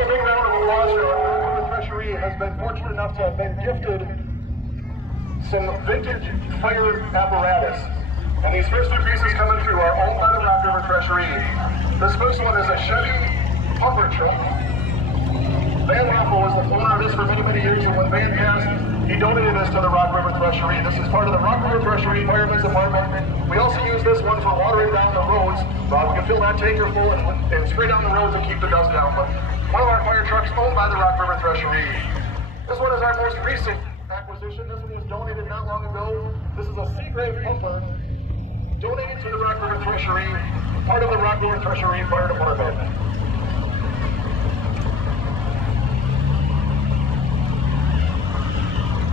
a big round of applause for RockRiver Thresheree has been fortunate enough to have been gifted some vintage fire apparatus. And these first two pieces coming through are owned by the RockRiver Thresheree. This first one is a Chevy pumper truck. Van Raffel was the owner of this for many, many years, and when Van passed, he donated this to the RockRiver Thresheree. This is part of the RockRiver Thresheree Fireman's Department. We also use this one for watering down the roads. We can fill that tanker full and spray down the roads and keep the dust down. But one of our fire trucks owned by the RockRiver Thresheree. This one is our most recent acquisition. This one was donated not long ago. This is a C-grade pumper donated to the RockRiver Thresheree, part of the RockRiver Thresheree Fire Department.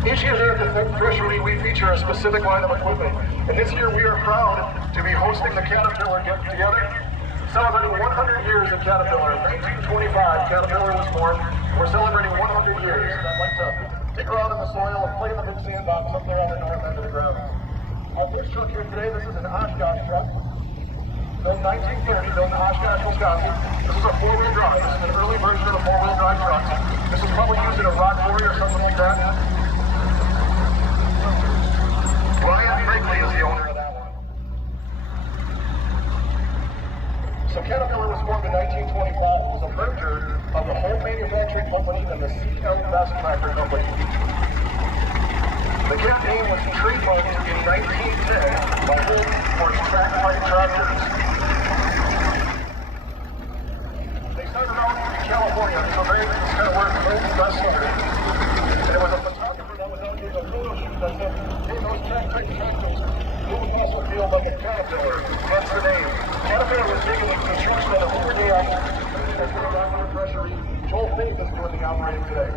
Each year here at the Thresheree, we feature a specific line of equipment. And this year we are proud to be hosting the Caterpillar Get Together, celebrating 100 years of Caterpillar. In 1925, Caterpillar was born. We're celebrating 100 years. And I'd like to dig around in the soil and play in the big sandbox up there on the north end of the ground. Our first truck here today, this is an Oshkosh truck. Built 1930, built in Oshkosh, Wisconsin. This is a four-wheel drive. This is an early version of a four-wheel drive truck. This is probably used in a rock quarry or something like that. Brian Brinkley is the owner of that one. So Caterpillar was formed in 1925. It was a merger of the Home Manufacturing Company and the C.L. Best Tractor Company. The Cat name was trademarked in 1910 by Home for track pipe tractors. They started out in California, so this kind of where Home got started. And it was a photographer that was out doing a photo shoot that said, hey, those track pipe tractors move across the field like a Caterpillar. That's the name. Caterpillar was digging the construction of the Hoover Dam and for the RockRiver Thresheree. Joel Faith is doing the operating today.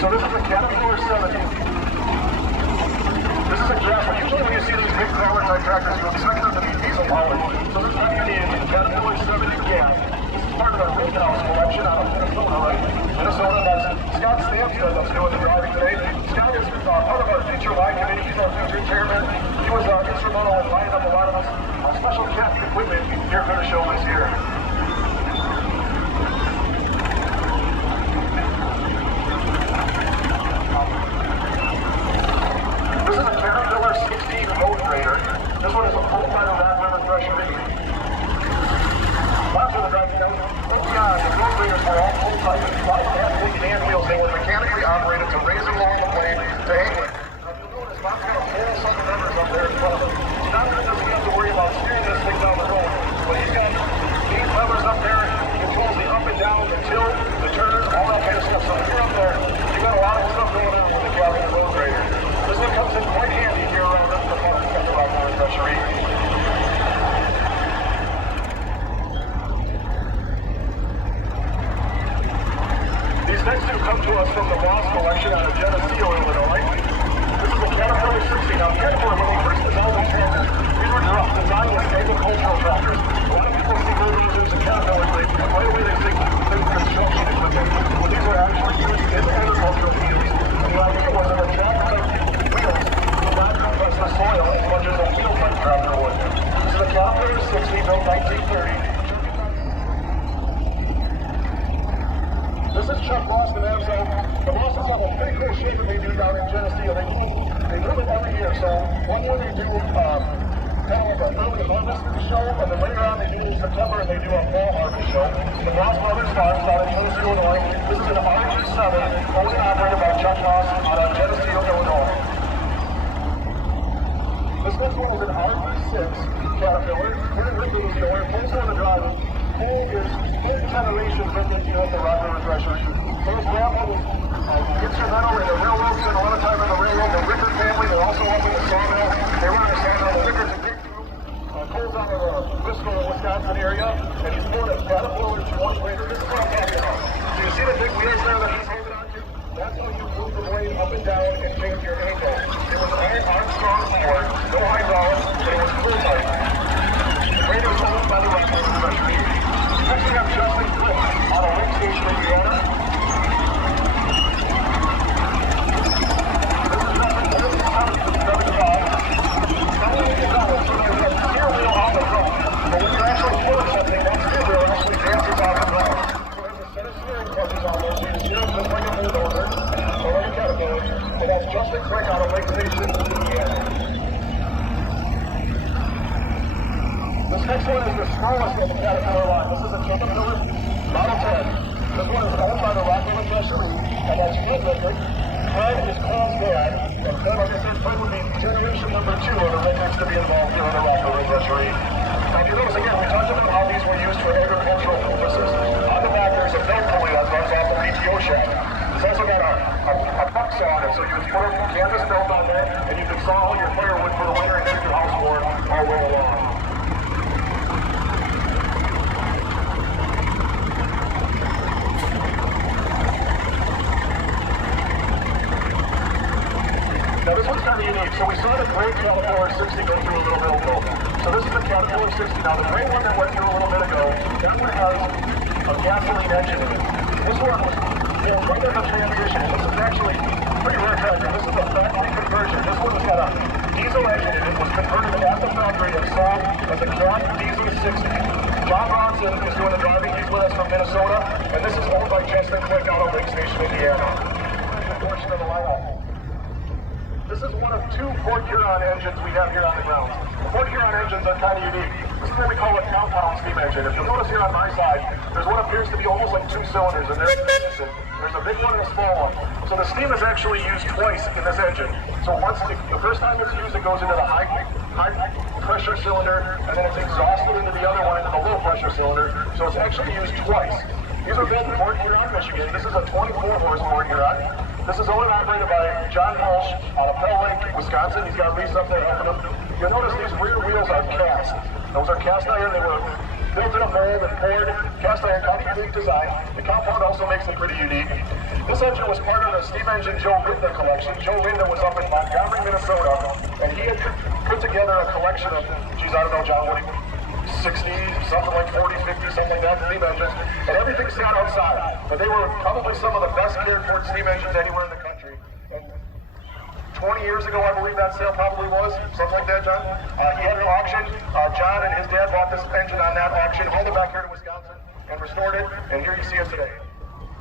So this is a Caterpillar 70. This is a gas one. Usually when you see these big crawler type tractors, you expect them to be diesel powered. So this is a Caterpillar 70 gas. This is part of the Rittenhouse collection out of Minnesota, right? Minnesota, that's Scott Stamstead that's doing the driving today. Scott is part of our future line committee. He's our future chairman. He was instrumental in lining up a lot of us special cat equipment here for the show this year. This is a Caterpillar 16 road grader. This one is a full by the RockRiver Thresheree. Last one, the driving down. Oh God, the road graders were all full type and 5.5 hand wheels. They were mechanically operated to raise and lower the plane to hang with. Now, you'll notice Bob's got a whole son of numbers up there in front of him. Not only does he have to worry about steering this thing down the road, but he's got these levers up there. He controls the up and down, the tilt, the turn, all that kind of stuff. So if you're up there, you got a lot of stuff going on with the driving the road grader. This one comes in quite handy here around this performance at the RockRiver Thresheree. These next two come to us from the Ross collection out of Geneseo, Illinois. This is a Caterpillar 60. Now, Caterpillar, when we first designed these tractors, these were designed with agricultural tractors. A lot of people see bulldozers and Caterpillars, right away they think construction equipment. But these were actually used in agricultural fields. And the idea was that a tractor wheels would not compress the soil as much as a wheel-type tractor would. This is a Caterpillar 60 built 1930. This is Chuck Boston Amso. The Bostons have a pretty cool shape that they do down in Geneseo. They do it every year. So one year they do kind of like an early harvest show, and then later on they do in September and they do a fall harvest show. The Ross Brothers Farms out in Geneseo, Illinois. This is an RG7 owned and operated by Chuck Ross out of Geneseo, Illinois. This next one is an RG6 Caterpillar. We're in Ridley, Illinois. Close on the drive. Whole is full generation Ridley here at the RockRiver Thresheree. Those grandpa was instrumental in the railroad, spent a lot of time in the railroad. The Rickard family, they're also up in the sawmill. They run a sawmill. The Rickards are big group. Cole's out of the Bristol, Wisconsin area, and he's pulling a Caterpillar 20 grader. This is what I'm talking about. So you see the big wheels there that he's holding on to? That's how you move the blade up and down and change your angle. It was an Armstrong board, no hydraulics, but it was full type. The grader was owned by the RockRiver Thresheree. Next we have Justin Cook out of Lake Station, Indiana. Chester Creek out of Lake Station, Indiana. This next one is the smallest of the Caterpillar line. This is a Caterpillar Model 10. This one is owned by the RockRiver Thresheree, and that's Ted Rickard. Ted is Cole's dad, and Ted, like I said, Ted would be generation number 2 of the Rickards to be involved here in the RockRiver Thresheree. Now, if you notice again, we talked about how these were used for agricultural purposes. On the back, there's a belt pulley that runs off the PTO shaft. It's also got a buck saw on it, so you can put a canvas belt on there, and you can saw all your firewood for the winter and keep your house warm all the way along. Now this one's kind of unique. So we saw the gray Caterpillar 60 go through a little bit ago. So this is the Caterpillar 60. Now the gray one that went through a little bit ago, that one has a gasoline engine in it. This one was, right at the transition. This is actually pretty rare tractor. This is a factory conversion. This one has got a diesel engine in it. It was converted at the factory and sold as a Cat Diesel 60. John Bronson is doing the driving. He's with us from Minnesota, and this is owned by Chester Creek out of Lake Station, Indiana. A portion of the lineup. This is one of 2 Ford Huron engines we have here on the grounds. The Ford Huron engines are kind of unique. This is what we call a compound steam engine. If you'll notice here on my side, there's what appears to be almost like 2 cylinders, and there's a big one and a small one. So the steam is actually used twice in this engine. So once the first time it's used, it goes into the high pressure cylinder, and then it's exhausted into the other one, into the low pressure cylinder. So it's actually used twice. These are built in Fort Huron, Michigan. This is a 24 horse Ford Huron. This is owned and operated by John Walsh out of Pell Lake, Wisconsin. He's got Reese up there helping him. You'll notice these rear wheels are cast. Those are cast iron. They were built in a mold and poured. Cast iron, kind of unique design. The compound also makes them pretty unique. This engine was part of the steam engine Joe Linda collection. Joe Linda was up in Montgomery, Minnesota, and he had put together a collection of, geez, I don't know, John, what 60, something like 40, 50, something like that, steam engines, and everything sat outside. But they were probably some of the best cared for steam engines anywhere in the country. And 20 years ago, I believe that sale probably was, something like that, John. He had an auction. John and his dad bought this engine on that auction, hauled it back here to Wisconsin, and restored it, and here you see it today.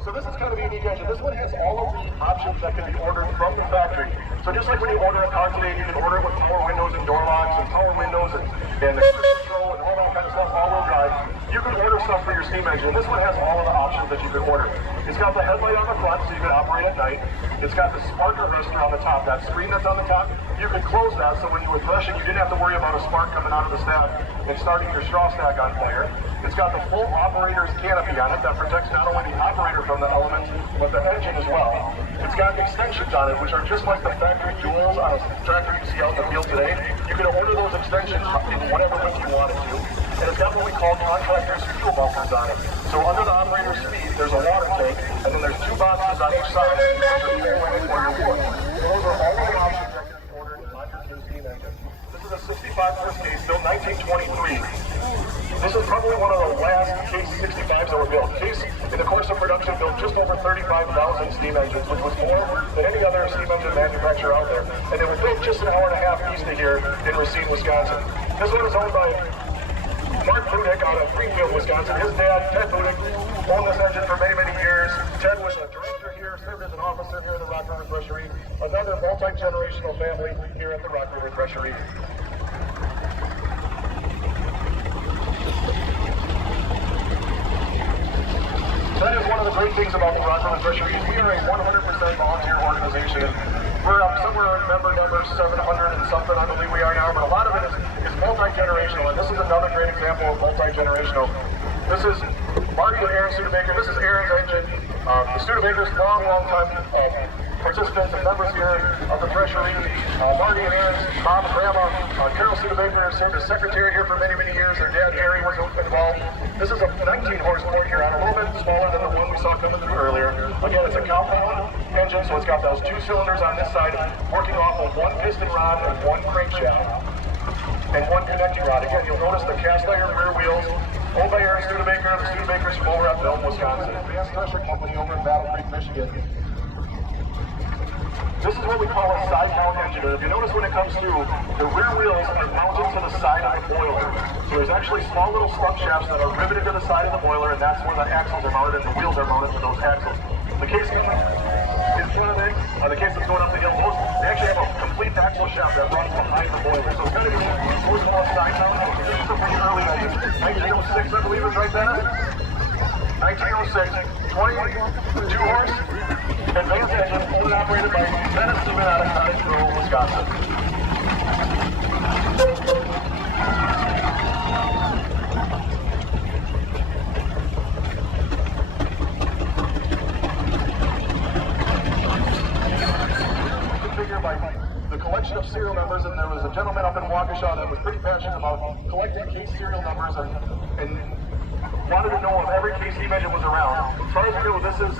So this is kind of a unique engine. This one has all of the options that can be ordered from the factory. So just like when you order a car today, you can order it with power windows and door locks and power windows and the cruise control and all that kind of stuff, all-wheel drive. You can order stuff for your steam engine. This one has all of the options that you can order. It's got the headlight on the front so you can operate at night. It's got the spark arrestor on the top. That screen that's on the top, you can close that so when you were brushing, you didn't have to worry about a spark coming out of the stack and starting your straw stack on fire. It's got the full operator's canopy on it that protects not only the operator from the elements, but the engine as well. It's got extensions on it, which are just like the factory duals on a tractor you see out in the field today. You can order those extensions in whatever way you want it to. And it's got what we call contractor's fuel bumpers on it. So under the operator's feet, there's a water tank, and then there's 2 boxes on each side for your fuel or your wood. So those are all of the options that can be ordered on your steam engine. This is a 65 first case, built 1923. This is probably one of the last Case 65s that were built. Case, in the course of production, built just over 35,000 steam engines, which was more than any other steam engine manufacturer out there. And they were built just an hour and a half east of here in Racine, Wisconsin. This one is owned by Mark Budick out of Greenfield, Wisconsin. His dad, Ted Budick, owned this engine for many, many years. Ted was a director here, served as an officer here at the RockRiver Thresheree. Another multi-generational family here at the RockRiver Thresheree. That is one of the great things about the RockRiver Thresheree. We are a 100% volunteer organization. We're somewhere in member number 700 and something, I believe we are now, but a lot of it is multi-generational, and this is another great example of multi-generational. This is Marty and Aaron Studebaker. This is Aaron's engine. The Studebakers, long time participants and members here of the Thresheree. Marty and Aaron's mom and grandma, Carol Studebaker, served as secretary here for many, many years. Their dad, Harry, was involved. This is a 19-horse Ford Huron, a little bit smaller than the one we saw coming through earlier. Again, it's a compound engine, so it's got those 2 cylinders on this side, working off of 1 piston rod and 1 crankshaft, and 1 connecting rod. Again, you'll notice the cast iron rear wheels, owned by Aaron Studebaker, the Studebakers from over at Milton, Wisconsin. Advanced Thresher Company over in Battle Creek, Michigan. This is what we call a side mount engine. If you notice when it comes through, the rear wheels are mounted to the side of the boiler. So there's actually small little slump shafts that are riveted to the side of the boiler, and that's where the axles are mounted and the wheels are mounted to those axles. The case coming in front of it, the case that's going up the hill, the 2-horse advanced engine owned and operated by Dennis Seaman out of Cottage Grove, Wisconsin. By the collection of serial numbers, and there was a gentleman up in Waukesha that was pretty passionate about collecting case serial numbers and wanted to know if every case steam engine was around. As far as we know, this is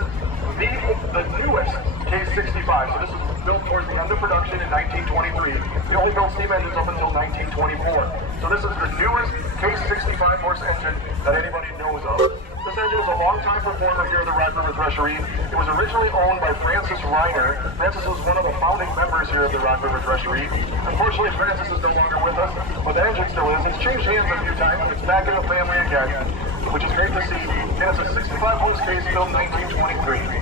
the newest case 65. So this was built towards the end of production in 1923. They only built steam engines up until 1924. So this is the newest case 65 horse engine that anybody knows of. This engine is a long-time performer here at the RockRiver Thresheree. It was originally owned by Francis Reiner. Francis was one of the founding members here of the RockRiver Thresheree. Unfortunately, Francis is no longer with us, but the engine still is. It's changed hands a few times. It's back in the family again, which is great to see. And it's a 65 horse case built in 1923.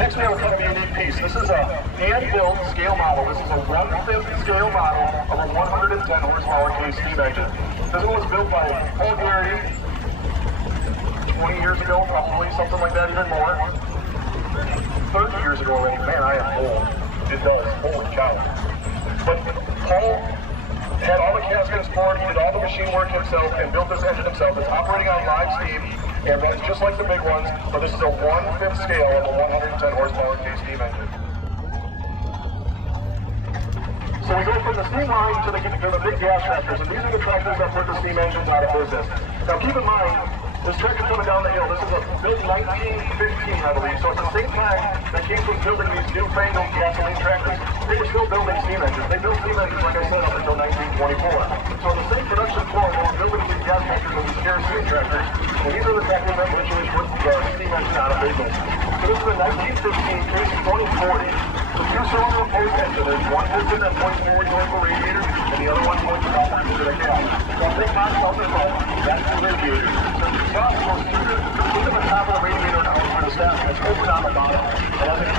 Next we have kind of a unique piece. This is a hand-built scale model. This is a 1/5 scale model of a 110 horsepower case steam engine. This one was built by Paul Garrity 20 years ago, probably, something like that, even more. 30 years ago already. Man, I am old. It does. Holy cow. But Paul had all the caskets poured, he did all the machine work himself, and built this engine himself. It's operating on live steam. And runs just like the big ones, but this is a 1/5 scale of a 110 horsepower case steam engine. So we go from the steam line to the big gas tractors, and these are the tractors that put the steam engines out of business. Now keep in mind, this tractor coming down the hill, this is built in 1915, I believe, so at the same time that Case was building these newfangled gasoline tractors, they were still building steam engines. They built steam engines, like I said, up until 1924. So on the same production floor, they were building these gas tractors and these kerosene tractors, and these are the tractors that originally put the steam engine out of business. So this is a 1915 Case 2040. The two-cylinder opposed engine. There's one piston that points forward towards the radiator, and the other one points outward into the cab. So if they knock out the front, that's the radiator. So the exhaust goes through the top of the radiator and out through the stack, and it's open on the bottom. And as it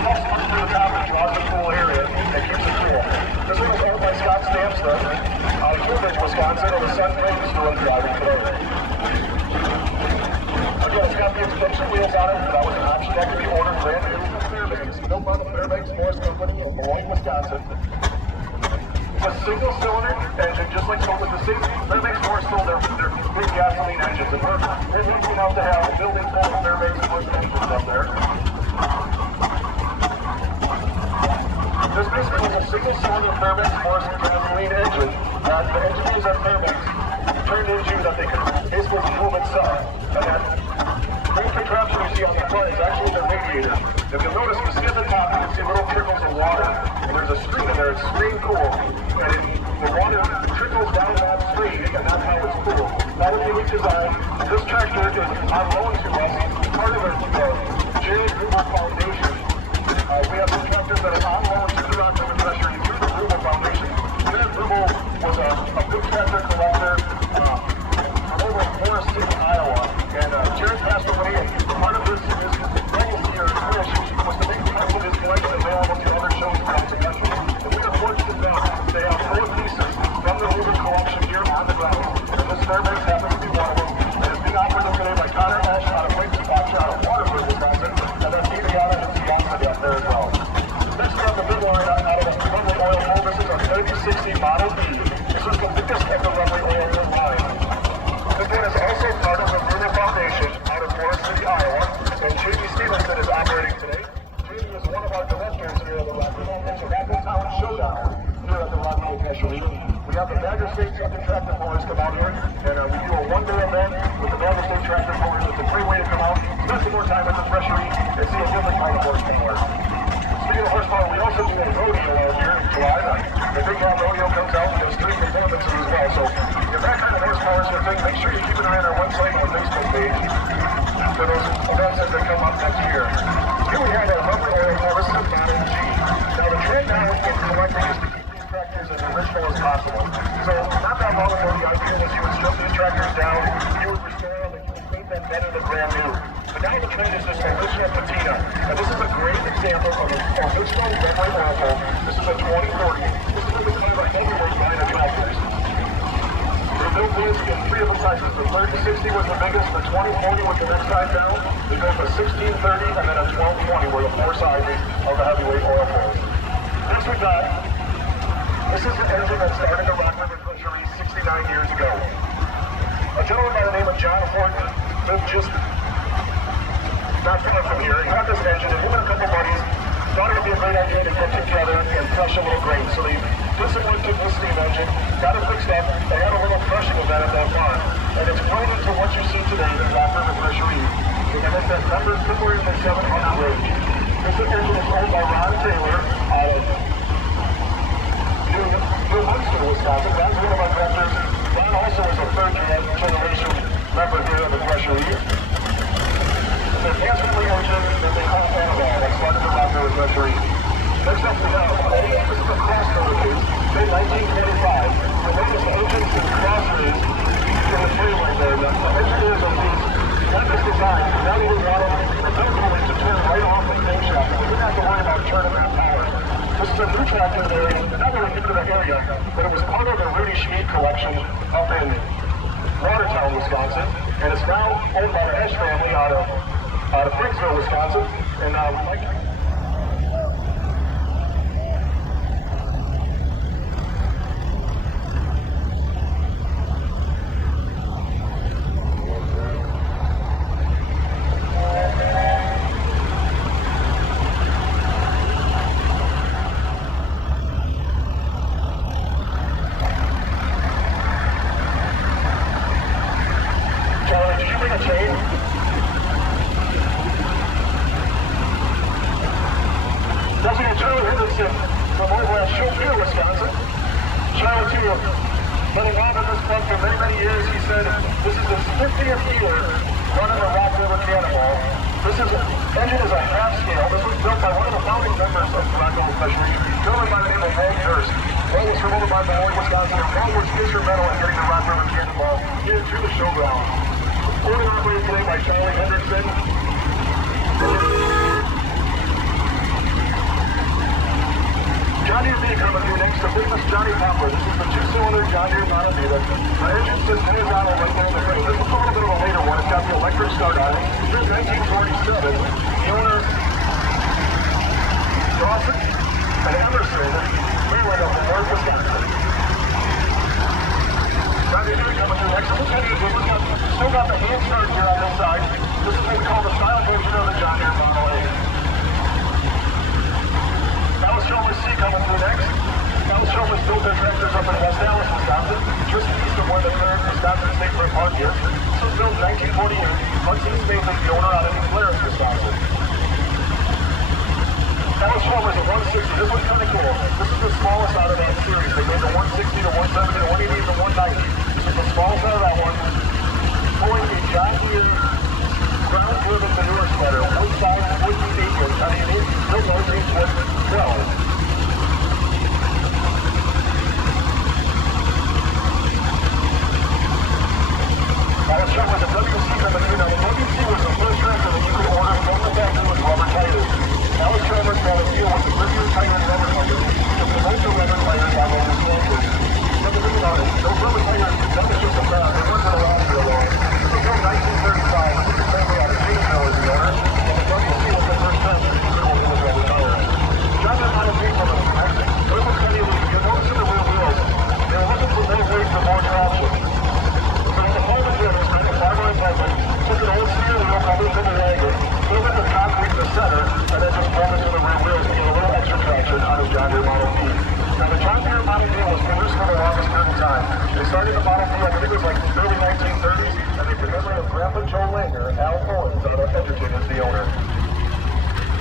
puffs up through the top, it draws the cool air in and keeps it cool. This one was owned by Scott Stamster out of Cambridge, Wisconsin, and his son Craig is still driving today. Again, it's got the extension wheels on it, but that was an option that could be ordered brand new from Fairbanks. Built by the Fairbanks Morse Company in Beloit, Wisconsin. It's a single-cylinder engine, just like so with the same Fairbanks Morse sold their big gasoline engines. And we're lucky enough to have a building full of Fairbanks Morse engines up there. This basically is a single-cylinder Fairbanks Morse gasoline engine that the engineers at Fairbanks turned into that they could basically move itself. And that green contraption you see on the front is actually the radiator. If you'll notice, you see at the top, you can see little trickles of water. And there's a stream in there, it's stream cool. And the water trickles down that stream, and that's how it's cool. That is unique design. This tractor is on loan to us, part of the J. Gruber Foundation. We have some tractors that are on loan to the RockRiver Thresheree through the Gruber Foundation. J. Gruber was a big tractor collector over in Forest City, Iowa. And Jared passed away, and part of his legacy or wish was to make parts of his collection available to other shows around the country. And we are fortunate enough to have 4 pieces from the Gruber collection here on the ground. And this Fairbanks happens to be one of them. And it's being operated today by Connor Ash out of Wake Spot, out of Waterford, Wisconsin. And then Steve Yada and Fiance up there as well. Next we have the big line out of the Runway Oil Mill. This is a 3060 Model B. This is the biggest of the Runway Oil Mill line. This one is also part of the Gruber Foundation out of Forest City, Iowa, and Jamie Stevenson is operating today. Jamie is one of our directors here at the RockRiver. It's a Rapid Town Showdown here at the RockRiver Thresheree. We have the Badger State Truck and Tractor Pullers come out here, and we do a one-day event with the Badger State Tractor Pullers. It's a free way to come out, spend some more time at the Thresheree, and see a different kind of horsepower. Speaking of horsepower, we also do a rodeo out here in July. The Big Round Rodeo comes out and does 3 performances as well. So if that kind of horsepower is your thing, make sure you keep an eye on our website and our Facebook page for those events as they come up next year. Here we have our Runway Oil Harvest of Model G. Now the trend now in collecting is to keep these tractors as original as possible. So not that long ago, the idea was you would strip these tractors down, you would restore them, better than brand new. But now the trend is this original patina. And this is a great example of an original memory rifle. This is a 2040. This is going to be kind of a heavyweight line of tractors. They're built in three different sizes. The 3060 was the biggest, the 2040 was the next size down. We built a 1630 and then a 1220 were the four sizes of the heavyweight oil pulls. Next we got, this is the engine that started the RockRiver Thresheree 69 years ago. A gentleman by the name of John Horton lived just not far from here. He had this engine, and him and a couple buddies thought it would be a great idea to get together and crush a little grain. So they did some work to the steam engine, got it fixed up, they had a little crushing event at that farm. And it's grown into what you see today, the RockRiver Thresheree. And it's that number similar to the 700 range. This engine is owned by Ron Taylor out of New Munster, Wisconsin. Ron's one of our directors. Ron also is a third-generation member here of the Thresheree. It's a gas-only engine that they call Annabelle. That started the RockRiver Thresheree. Next up we have, this is a crossover case, made 1925. The latest engines and crossers in the freeway there. The engineers of these got this design, now they would want the pencil to turn right off the tank shaft. So we didn't have to worry about turning that power. This is a new tractor there, not really into the area, but it was part of the Rudy Schmid collection up in Watertown, Wisconsin, and it's now owned by the Esch family out of Prigsville, Wisconsin, and we like from over at Chauffeur, Wisconsin. Charlie too, been involved in this club for many, many years. He said this is his 50th year running the RockRiver Cannonball. This engine is a half scale. This was built by one of the founding members of the RockRiver Thresheree, a gentleman by the name of Walt Durst. Walt was from over by Beloit, Wisconsin, and Walt was instrumental in getting the RockRiver Cannonball here to the showground. Fully operated today by Charlie Hendrickson. John Deere B coming through next to Business Johnny Popper. This is the two-cylinder John Deere Monavita. The engine sits horizontal right there in the middle. This is a little bit of a later one. It's got the electric start on it. Here's 1947. The owners, Dawson and Emerson, they're right up in North Wisconsin. John Deere coming through next. This engine is still got the hand start here on this side. This is what we call the silent engine of the John Deere Model A. Dallas Chalmers C coming through next. Dallas Chalmers built their tractors up in West Dallas, Wisconsin, just east of where the current Wisconsin State Fair Park is. This was built in 1948. Hudson State was the owner out of New Glarus, Wisconsin. Dallas Chalmers at 160. This one's kind of cool. This is the smallest out of that series. They made the 160, the 170, the 180, and the 190. This is the smallest out of that one. Pulling a John Deere ground-driven manure spreader, wood size 48 inch. I mean, it's built on 12. Dallas Chalmers at WC coming through. Now, the WC was the first tractor that you could order from the factory with rubber tires. Dallas Chalmers got a deal with the Goodyear tire and rubber tires to promote the rubber tires on those tractors. But the thing about it, those rubber tires, that was just a brand. They weren't going to last real long. This was built 1935. This is a family out of Kingsville as the owner. And the WC was the first tractor that you could order with rubber tires. John Deere Model B from the next. This was kind of unique. You're noticing the rear wheels. They were looking for more weight for more traction. So the farmer did is bring a farmer and peasant, took an old steering wheel, probably to the wagon, filled it with concrete in the center, and then just drove it to the rear wheels to get a little extra traction on his John Deere Model B. Now the John Deere Model B was produced for the longest period of time. They started the Model B, I think it was like early 1930s, and they were memory of Grandpa Joe Langer, Al Owens out of Edgerton is the owner.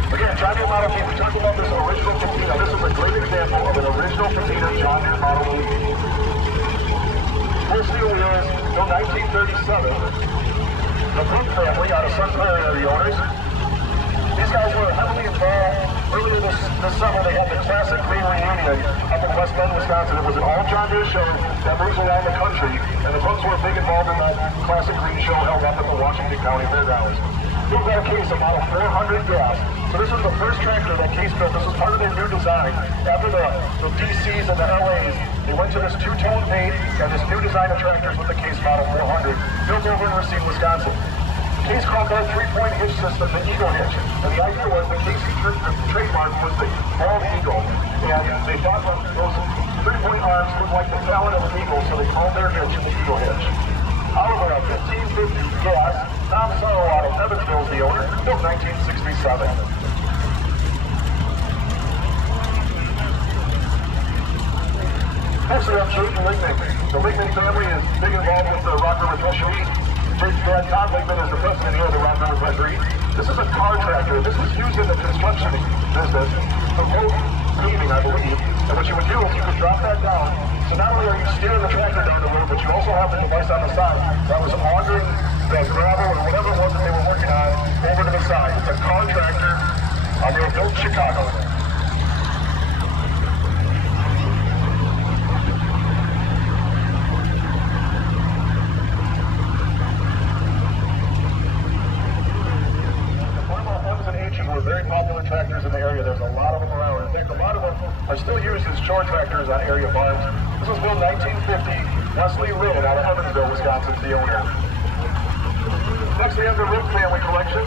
Again, John Deere Model B, we talked about this original patina. This is a great example of an original patina John Deere Model B. Full steel wheels till 1937. The Brook family out of Sun Prairie are the owners. These these guys were heavily involved. Earlier this summer, they had the Classic Green Reunion up in West Bend, Wisconsin. It was an all-John Deere show that moves around the country, and the folks were big involved in that Classic Green show held up at the Washington County Fairgrounds. We've got a case of model 400 gas. So this was the first tractor that Case built. This was part of their new design. After the DCs and the LAs, they went to this two-tone paint and this new design of tractors with the Case model 400, built over in Racine, Wisconsin. Case called that three-point hitch system the Eagle hitch. And the idea was the Case trademark was the bald eagle. And they thought that those three-point arms looked like the talon of an eagle, so they called their hitch the Eagle hitch. However, a 1550 gas, Tom Sorrow out of Evansville is the owner, built 1967. Next we have Jake and Ligman. The Ligman family is big involved with the RockRiver Thresheree. Dad Todd Ligman is the president here of the RockRiver Thresheree. This is a car tractor. This is used in the construction business for road paving, I believe. And what you would do is you could drop that down. So not only are you steering the tractor down the road, but you also have the device on the side that was laundering the gravel or whatever it was that they were working on over to the side. It's a car tractor. They were built in Chicago. Were very popular tractors in the area. There's a lot of them around. In fact, a lot of them are still used as chore tractors on area farms. This was built in 1950. Wesley Lynn out of Evansville, Wisconsin, is the owner. Next, we have the Rick family collection.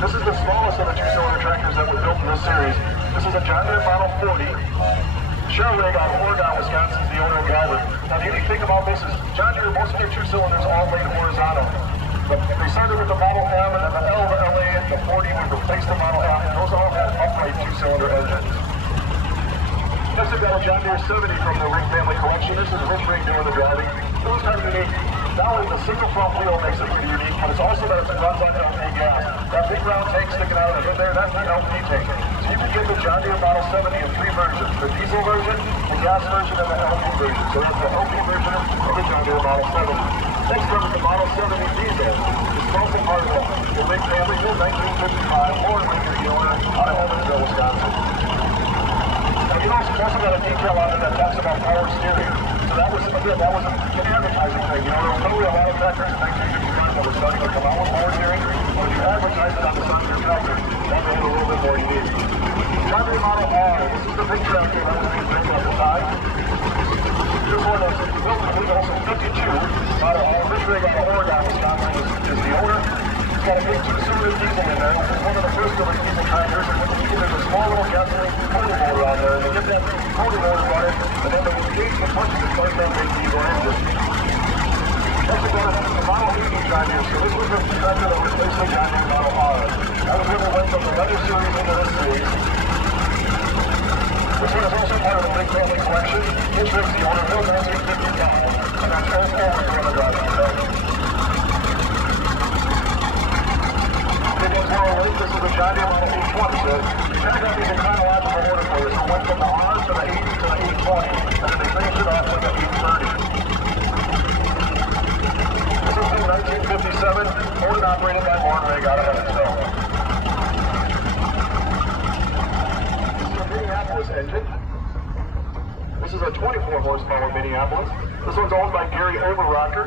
This is the smallest of the two-cylinder tractors that were built in this series. This is a John Deere Model 40. Sherwood out of Oregon, Wisconsin, is the owner and driver. Now, the unique thing about this is John Deere, most of their two cylinders all laid horizontal. They started with the Model M, and then the L, the LA, and the 40 would replace the Model M, and those all had upright two-cylinder engines. Next, we've got a John Deere 70 from the Rick family collection. This is Rick Rig doing the driving. It was kind of unique. Not only the single front wheel makes it pretty unique, but it's also that it runs on LP gas. That big round tank sticking out of the hood there, that's the LP tank. So you can get the John Deere Model 70 in three versions: the diesel version, the gas version, and the LP version. So that's the LP version of the John Deere Model 70. Next up is the Model 70 diesel. It's also part of the Rick family in 1955, Warren Lincoln, the owner, out of Evansville, Wisconsin. And you also got a detail on it that talks about power steering. So that was, again, that was an advertising thing. You know, there was probably a lot of tractors in 1955 that were starting to come out with power steering. But if you advertise it on the side of your tractor, that made it a little bit more unique. John Deere Model R. This is the big tractor that was being built at the time. This one is built, I believe, also 52. Model R. Rich Rig out of Oregon, Wisconsin is the owner. It's got a big two-cylinder diesel in there. It's one of the first of the diesel tractors. There's a small little gasoline motor motor on there. And they get that motor motor running, and then they engage the punch to start that big diesel engine. Next, we got the Model 80 John Deere. So this was the tractor that replaced the John Deere Model R. That was when we went from the leather series into this series. This one is also part of the Big Family collection. Rich Rig's the owner, built in 1955, and that's all forward to the driving today. This is the John Deere Model 820. So you kind of got these in chronological order for you. So it went from the R to the 80 to the 820, and then they finished it off with the 830. This is in 1957, owned and operated by Warren Rig out of Evansville. Engine. This is a 24 horsepower Minneapolis. This one's owned by Gary Overrocker.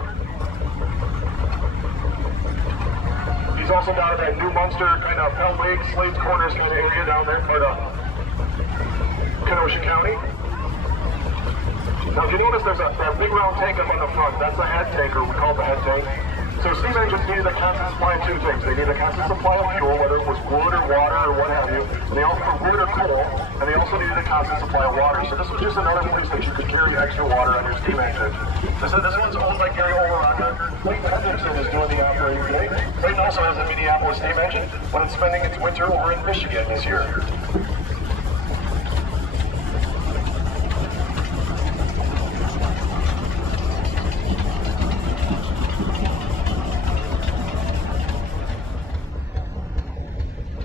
He's also down at that New Munster, kind of Pell Lake, Slade's Corners kind of area down there, part of Kenosha County. Now, if you notice, there's a big round tank up on the front. That's the head tank, or we call it the head tank. So steam engines needed a constant supply of two things. They needed a constant supply of fuel, whether it was wood or water or what have you. And they also wood or coal, and they also needed a constant supply of water. So this was just another place that you could carry extra water on your steam engine. So this one's owned by Gary Overrocker. Clayton Henderson is doing the operating today. Clayton also has a Minneapolis steam engine, but it's spending its winter over in Michigan this year.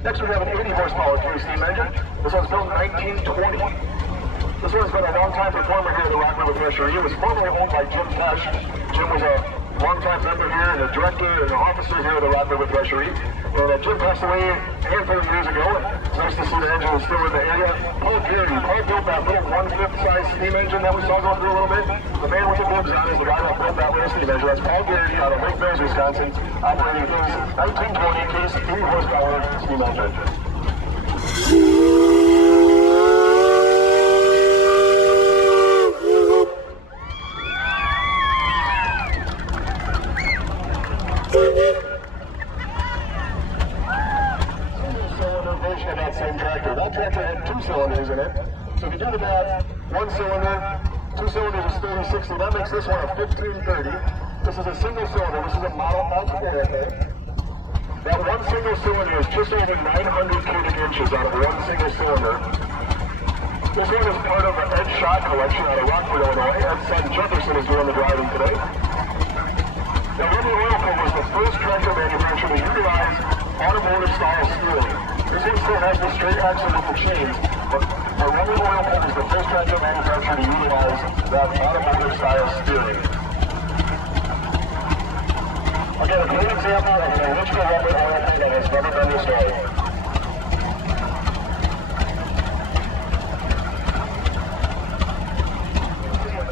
Next we have an 80 horsepower steam engine. This one's built in 1920. This one's been a long time performer here at the RockRiver Thresheree. It was formerly owned by Jim Tesh. Jim was a longtime member here, and a director and an officer here at the RockRiver Thresheree. And Jim passed away a handful of years ago, and it's nice to see the engine is still in the area. Paul Garrity. Paul built that little 1/5 size steam engine that we saw going through a little bit. The man with the bibs on is the guy that built that little steam engine. That's Paul Garrity out of Lake Mills, Wisconsin, operating his 1920 case 80 horsepower steam engine. Version of that same tractor. That tractor had 2 cylinders in it. So if you do the math, 1 cylinder, 2 cylinders is 3060. That makes this one a 1530. This is a single cylinder. This is a Model X airplane. That one single cylinder is just over 900 cubic inches out of one single cylinder. This one is part of an Ed Shot collection out of Rockford, Illinois. Ed's son Jefferson is doing the driving today. Now, Remy Oil Pump was the first tractor manufacturer to utilize automotive style steering. This one still has the straight axle with the chains, but Remy Oil Pump is the first tractor manufacturer to utilize that automotive style steering. Again, a great example of an original rubber oil pump that has never been restored.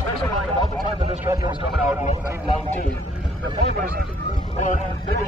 There's a line about the time that this tractor was coming out in 1919. The farmers were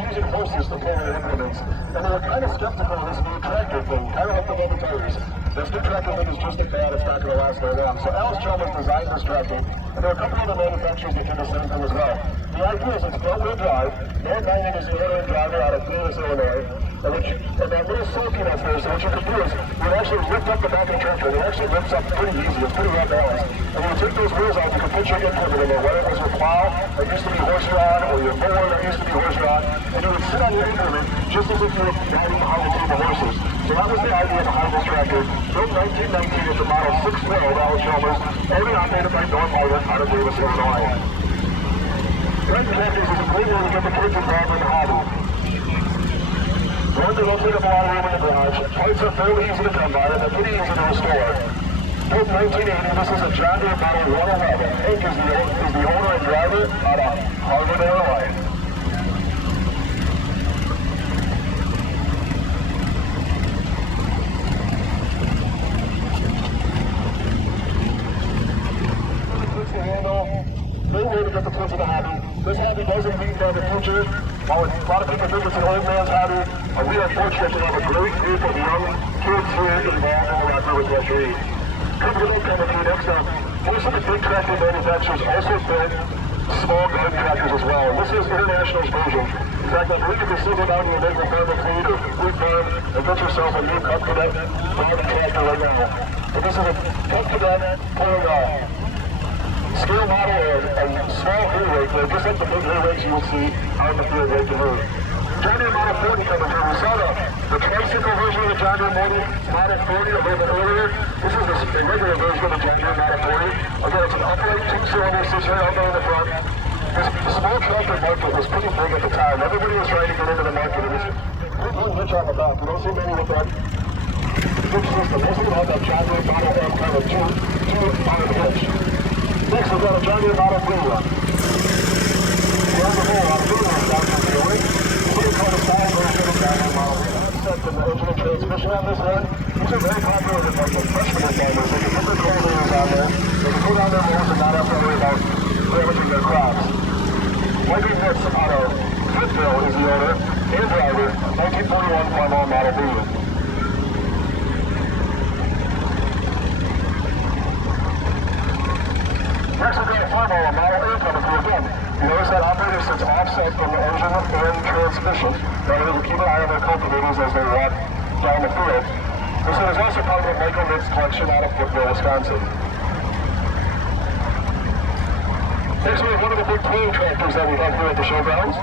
using horses to pull their implements, and they were kind of skeptical of this new tractor thing, kind of like the rubber tires. This new tractor thing is just a fad, it's not going to last very long. So Alice Chalmers designed this tractor, and there are a couple other manufacturers that did the same thing as well. The idea is it's front-wheel drive. Noah Manning is the owner and driver out of Cleveland, Illinois. And that little sulky that's there, so what you can do is you can actually lift up the back of the tractor. It actually lifts up pretty easy. It's pretty well balanced. And when you take those wheels off, you can put your implement in there, whether it was your plow that used to be horse-drawn or your mower that used to be horse-drawn, and you would sit on your implement just as if you were riding behind a team of horses. So that was the idea behind this tractor. Built 1919 as the Model 612 Alice Chalmers, only operated by North Martin out of Davis, Illinois. Tractor tractors is a great way to get the kids involved in the hobby. One, they don't take up a lot of room in the garage. Parts are fairly easy to come by, and they're pretty easy to restore. Built 1980, this is a John Deere Model 111. Hank is the owner and driver out of Harvard, Illinois. Fix the handle. Great way to get the kids in the hobby. This hobby doesn't mean to have a future. While a lot of people think it's an old man's hobby, we are fortunate to have a great group of young kids here involved in the RockRiver Thresheree. Company coming through next up. Most of the big tractor manufacturers also build small gun tractors as well. And this is International's version. In fact, I believe you can see it out in your local farm and fleet or food farm and get yourself a new Cup Cadet farm tractor right now. But this is a Cup Cadet pulling scale model of a small hay rake, just like the big hay rakes you will see on the field right to move. John Deere Model 40 coming through. We saw the tricycle version of the John Deere Model 40 a little bit earlier. This is the regular version of the John Deere Model 40. Again, it's an upright 2-cylinder, 600 out there in the front. The small tractor market was pretty big at the time. Everybody was trying to get into the market. It was pretty rich on the back. You don't see many with that big system. Most of them have that John Deere Model M kind of two-on the hitch. Next, we've got a John Deere Model 3 one. We have a whole lot of blue ones down to the way. What we call the style version of the John Deere Model 3. Set from the engine and transmission on this one. These are very popular with like the freshman farmers. They can put their cold areas on there. They can put on their moles and not have to worry about damaging their crops. Mikey Pitts out of Fittville is the owner and driver, 1941 Farmall Model 3. Next, we've got a Farmall Model A coming through again. You notice that operator sits offset from the engine and transmission. That way they can keep an eye on their cultivators as they walk down the field. This one is also part of the Michael Nitz collection out of Fittville, Wisconsin. Next, we have one of the big twin tractors that we have here at the showgrounds.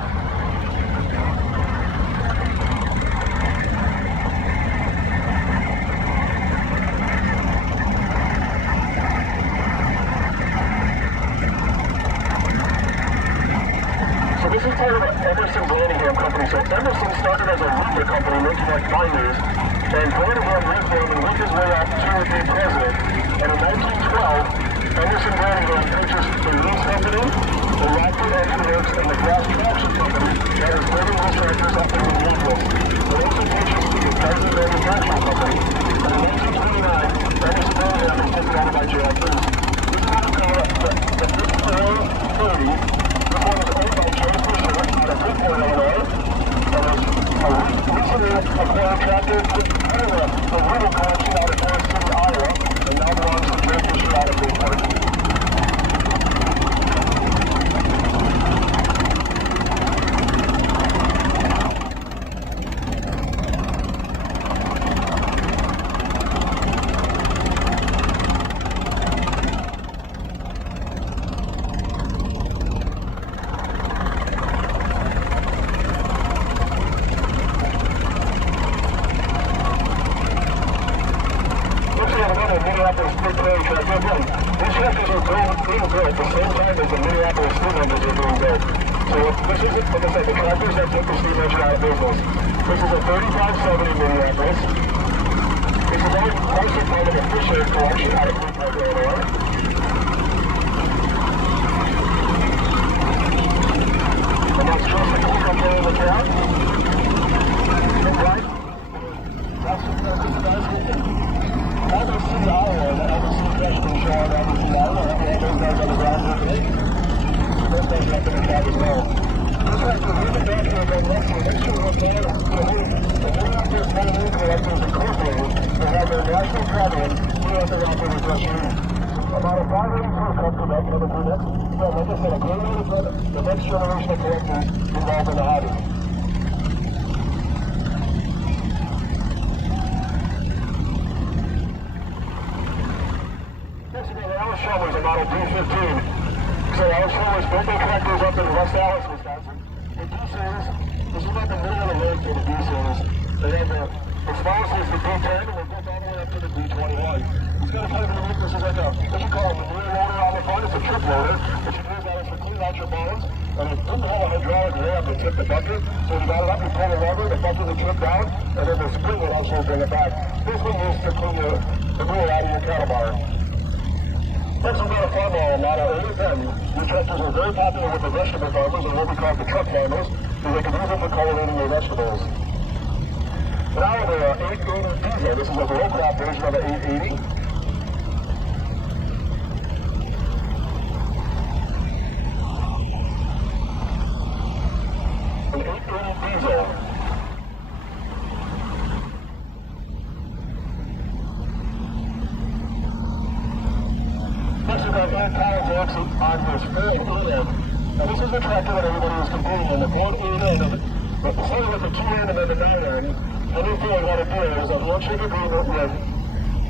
This is part of Emerson Branningham Company. So Emerson started as a lumber company making like binders, and Branningham reformed and worked his way up to be president. And in 1912, Emerson Branningham purchased the Leeds Company, the RockRiver Thresheree and the Gas Traction Company that is building those tractors up in Minneapolis. They also purchased the Garden Manufacturing Company, and in 1929, that was programmed and taken over by J.I. Cruz. This is what we call the 5430. This one is owned by Joe Fisher out of Newport, Illinois, and was recently acquired tractor for the River Collection out of Forest City, Iowa, and now belongs to Joe Fisher out of Newport. Minneapolis State Trail tractor. These tractors are being built at the same time as the Minneapolis steam engines are being built. So this is, like I said, the tractors that took the steam engine out of business. This is a 3570 Minneapolis. This is all also part of the Fisher collection out of Newport, Illinois. And that's just the quick up there in the cab. And right, that's the guys. Obviously, Iowa, that obviously freshman show on obviously Iowa, and those guys on the ground today. Those guys up in the cab as well. This has to leave it back here about next year. Next year, we'll plan the Minneapolis Motor Collectors Incorporated will have their national traveling here at the RockRiver Thresheree. About a 580 crew come to that coming through next. So, like I said, a great way to put the next generation of collectors involved in the hobby. Is a model D15. So our Showers built their tractors up in West Allis, Wisconsin. The D-Series, this is like the middle of the road for the D-Series. They have the smallest is the D10, and they built all the way up to the D21. It's got a kind of unique, this is like a, what you call a manure loader on the front. It's a trip loader. What you do is that is to clean out your bones, and it didn't have a hydraulic ram to tip the bucket. So you got it up, you pull the lever, the bucket will trip down, and then the spring will also bring it back. This one used to clean the manure out of your cattle barn. Next we've got a farm model 8010. These tractors are very popular with the vegetable farmers, or what we call the truck farmers, because they can use them for cultivating their vegetables. Now the 880 diesel. This is a roll crop version of the 880. An 880 diesel. Next we've got 8 pounds axle on this Ford A-End. Now this is the tractor that everybody was competing in. The Ford A-End, but starting with the 2-end and then the 9-end, Henry Ford had a deal. It was a handshake agreement with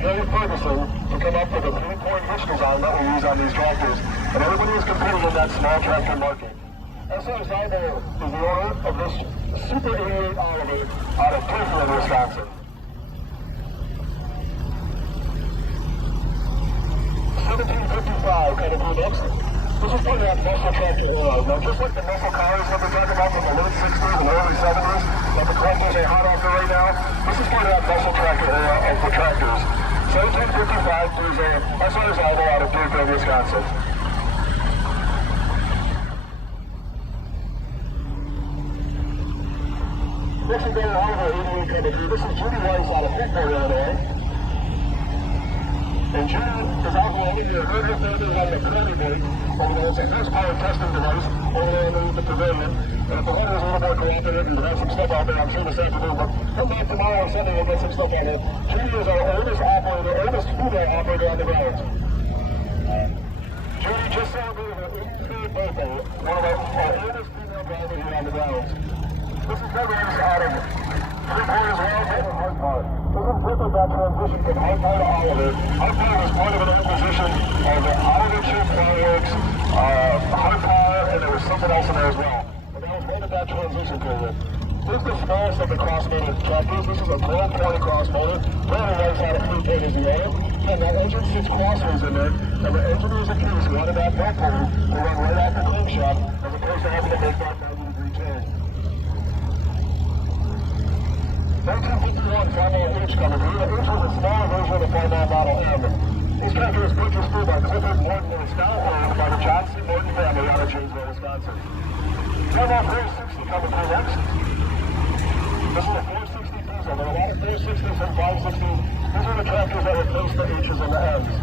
Harry Ferguson to come up with a 3-point hitch design that we use on these tractors. And everybody was competing in that small tractor market. S.R. Zyber is the owner of this Super 88 Oliver out of Cleveland, Wisconsin. 1755 coming through next. This is part of that muscle tractor era. Now, just like the muscle cars that we talk about from the late 60s and early 70s, that the collectors are hot after right now, this is part of that muscle tractor era of the tractors. 1755, there's a S.R. Zyber out of Cleveland, Wisconsin. Next we've got an Oliver 88 coming through. This is Judy Weiss out of Newport, Illinois. And Judy is out here in your herd family on the Cody board. It's a horsepower testing device over there underneath the pavilion. And if the weather is a little more cooperative, you can have some stuff out there, I'm sure this afternoon. But come back tomorrow and Sunday, we'll get some stuff on it. Judy is our oldest operator, oldest female operator on the grounds. Judy just celebrated her 83rd birthday, one of our oldest female drivers here on the grounds. This is Doug out of Freeport as well, and Hard Power. This is with that transition from Hard Power to Oliver. Hard Power was part of an acquisition of the Oliver Chip Fireworks, Hard Power, and there was something else in there as well. And that was right at that transition period. This is the smallest of the cross-motor tractors. This is a 1220 cross-motor. Very nice out of Freeport as the owner. And that engine sits crossways in there, and the engineers and crews wanted that no pulley to run right off the crankshaft as opposed to having to make that 90-degree turn. 1951 Farmall H coming through. The H was a smaller version of the Farmall Model M. This tractor was purchased through by Clifford Morton It's now owned by the Johnson Morton family out of Janesville, Wisconsin. We have our 460 coming through next. This is a 460 diesel. There are a lot of 460s and 560s. These are the tractors that replace the H's and the M's.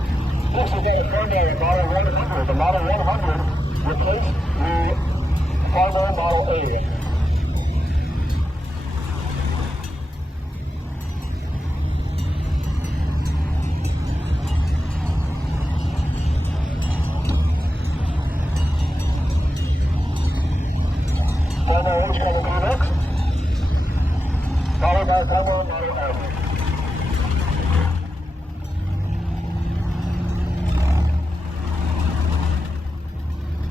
This is a primary Model 100. The Model 100 replaced the primary Model A. Model H coming through next, followed by Model M.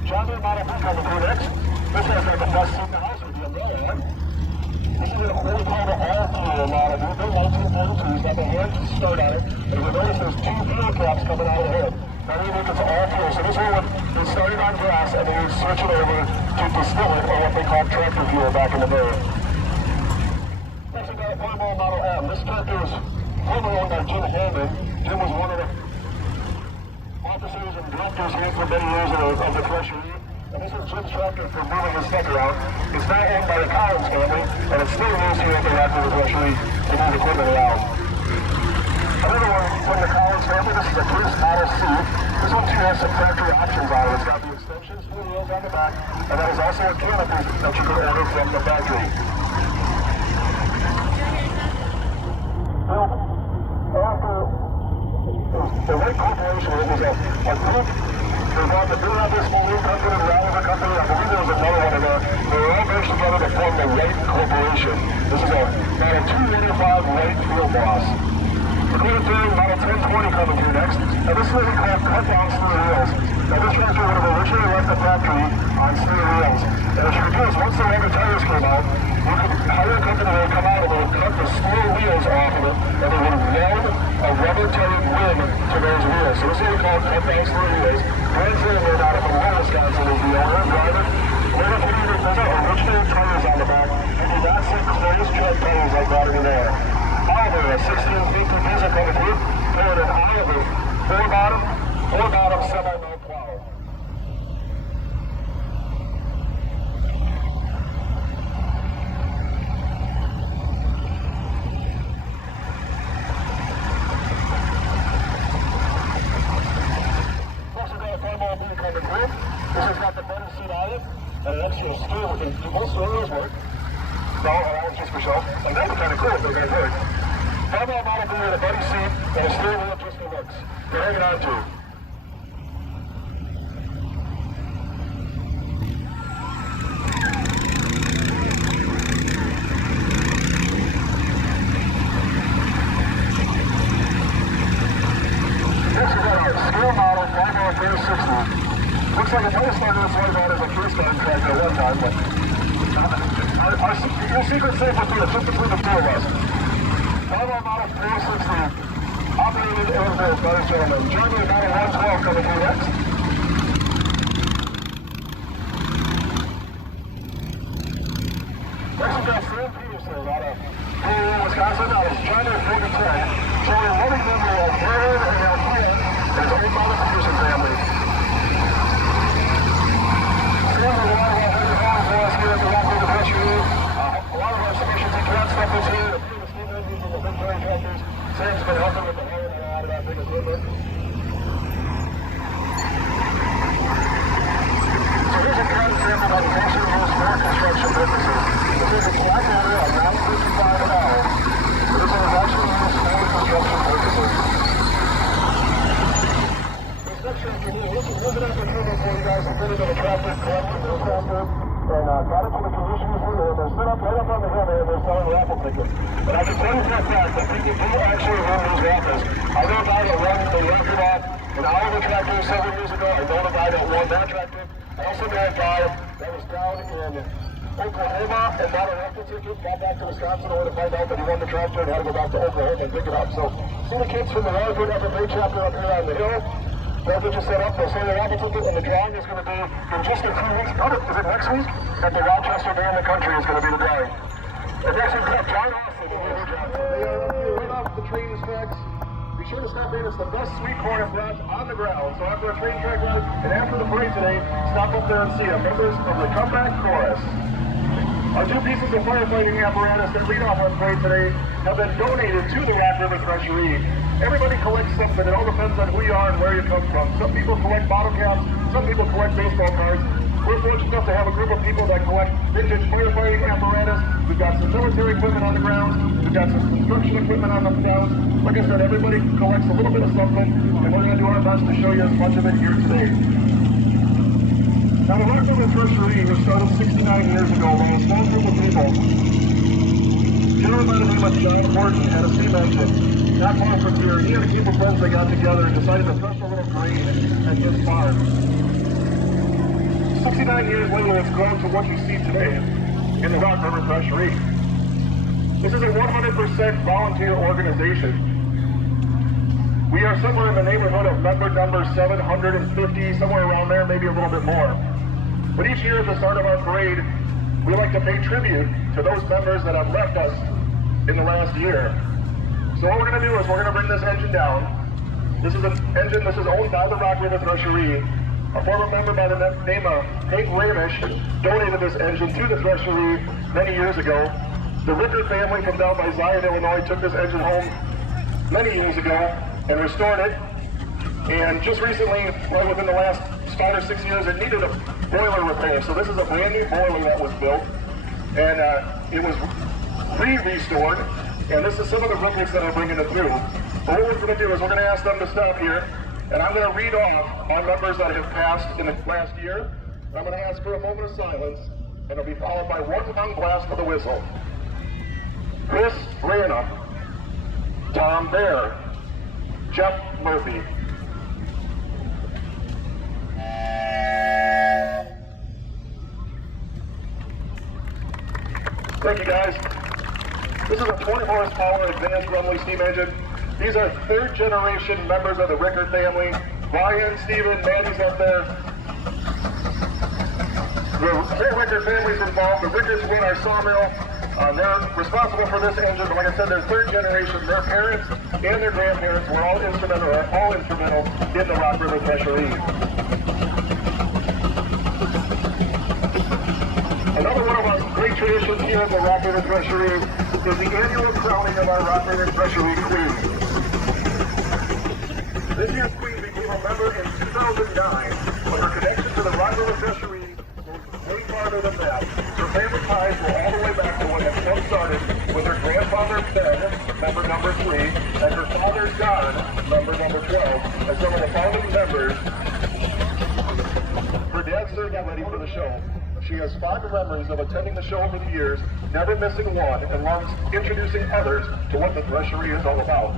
John Deere Model B coming through next. This has like the best seat in the house with the umbrella on. This is a really called an all-fuel Model B. They're 1942. It's got the hand start on it, and you'll notice there's two fuel caps coming out of the hood. Now we think it's all fuel. So this one is started on gas, and then you switch it over to distill it, or what they call tractor fuel back in the day. Next we got a Farmall Model M. This tractor was formerly owned by Jim Holman. Jim was one of the officers and directors here for many years of the Thresheree. And this is Jim's tractor for moving his stuff around. It's now owned by the Collins family, and it's still used here at the RockRiver Thresheree to move equipment around. Another one from the Collins family, this is a Cruise Model C. This one too has some factory options on it. It's got the extensions for the wheels on the back, and that is also a canopy that you can order from the factory. The White Corporation was a group. They brought the New Rapids Marine Company, the RockRiver Company, I believe there was another one in there. They were all merged together to form the White Corporation. This is a Model 285 White Field Boss. We're going through Model 1020 coming through next. Now this is what we call cut-down steer wheels. Now this tractor would have originally left the factory on steer wheels. And what you could do is once the rubber tires came out, you could hire a company that would come out and they would cut the steer wheels off of it, and they would weld a rubber-tired rim to those wheels. So this is what we call cut-down steer wheels. Grand Trainer out of Wisconsin is the owner and driver. Later put in those original tires on the back, and do not see closed tread tires like that in there. Oliver, a 1650 diesel coming through, pulling an Oliver, four bottom semi-low plow. Folks, we've got a Farmall B coming through. This has got the button seat on it, and an extra steer with it. Do both steering work? No, that was just for show. And that was kind of cool if they're going to work. Farmall Model B with a buddy seat and a steering wheel just for looks. They're hanging on to. Next we got our scale model Farmall 360. Looks like it might have started this way out as a freestyle tractor at one time, but your secret safe would be just between the two of us. Farmall Model 360. Operated and built, ladies and gentlemen. Join me at Model 112 coming through next. Next we've got Sam Peterson out of Wisconsin, out of China 4010, showing a loving memory of Herod and Althea and his own by the Peterson family. Sam was a lot of our favorite home for us here at the RockRiver Thresheree. A lot of our submissions and cat stuff is here. The previous steam engines and the big dairy tractors. Sam's been helping with the hauling out of that big equipment. So here's a current sample that is actually used for construction purposes. This is a flat motor of 955 an hour. So this one is actually used for construction purposes. This next tractor here, this is looking at the equipment for you guys and put it in a tractor, collecting this tractor. And got it to the conditions here, and they're set up right up on the hill there, and they're selling raffle tickets. And I can tell you for a fact that people do actually win these raffles. I know a guy that won the record off an Oliver tractor several years ago. I know a guy that won that tractor. I also know a guy that was down in Oklahoma and got a raffle ticket, got back to Wisconsin in order to find out that he won the tractor and had to go back to Oklahoma and pick it up. So, see the kids from the RockRiver FFA chapter up here on the hill. They'll get you set up, they'll send a raffle ticket, and the drawing is going to be in just a few weeks. Is it next week? At the Rochester Day in the Country is going to be the drawing. And next we've got John Austin. They are right off the train specs. be sure to stop in. It's the best sweet corn and brats on the ground. So after a train track ride and after the parade today, stop up there and see them. Members of the Comeback Chorus. Our two pieces of firefighting apparatus that lead off our parade today have been donated to the RockRiver Thresheree. Everybody collects something. It all depends on who you are and where you come from. Some people collect bottle caps. Some people collect baseball cards. We're fortunate enough to have a group of people that collect vintage firefighting apparatus. We've got some military equipment on the grounds. We've got some construction equipment on the grounds. Like I said, everybody collects a little bit of something, and we're going to do our best to show you as much of it here today. Now, the RockRiver Thresheree was started 69 years ago by a small group of people. A gentleman by the name of John Horton had a steam engine. Not far from here, he and a group of friends that got together and decided to thresh a little grain at his farm. 69 years later, it's grown to what you see today in the RockRiver Thresheree. This is a 100% volunteer organization. We are somewhere in the neighborhood of member number 750, somewhere around there, maybe a little bit more. But each year at the start of our parade, we like to pay tribute to those members that have left us in the last year. So what we're going to do is we're going to bring this engine down. This is an engine, this is owned by the RockRiver Thresheree. A former member by the name of Hank Ramish donated this engine to the Thresheree many years ago. The Ricker family from down by Zion, Illinois took this engine home many years ago and restored it. And just recently, right within the last 5 or 6 years, it needed a boiler repair. So this is a brand new boiler that was built, and it was restored. And this is some of the Rickers that are bringing it through. But what we're going to do is we're going to ask them to stop here, and I'm going to read off our members that have passed in the last year. I'm going to ask for a moment of silence, and it'll be followed by one long blast of the whistle. Chris Rana, Tom Bear, Jeff Murphy. Thank you, guys. This is a 20 horsepower advanced runway steam engine. These are third generation members of the Ricker family. Brian, Steven, Maddie's up there. The whole Ricker family's involved. The Rickers run our sawmill. They're responsible for this engine, but like I said, they're third generation. Their parents and their grandparents were all instrumental in the RockRiver Thresheree. Another one of our great traditions here at the RockRiver Thresheree is the annual crowning of our RockRiver Thresheree Queen. This year's Queen became a member in 2009, but her connection to the RockRiver Thresheree goes way farther than that. Her family ties go all the way back to when it started with her grandfather Ben, member number 3, and her father John, member number 12, as some of the founding members. Her dad served already for the show. She has 5 memories of attending the show over the years, never missing one, and loves introducing others to what the Thresheree is all about.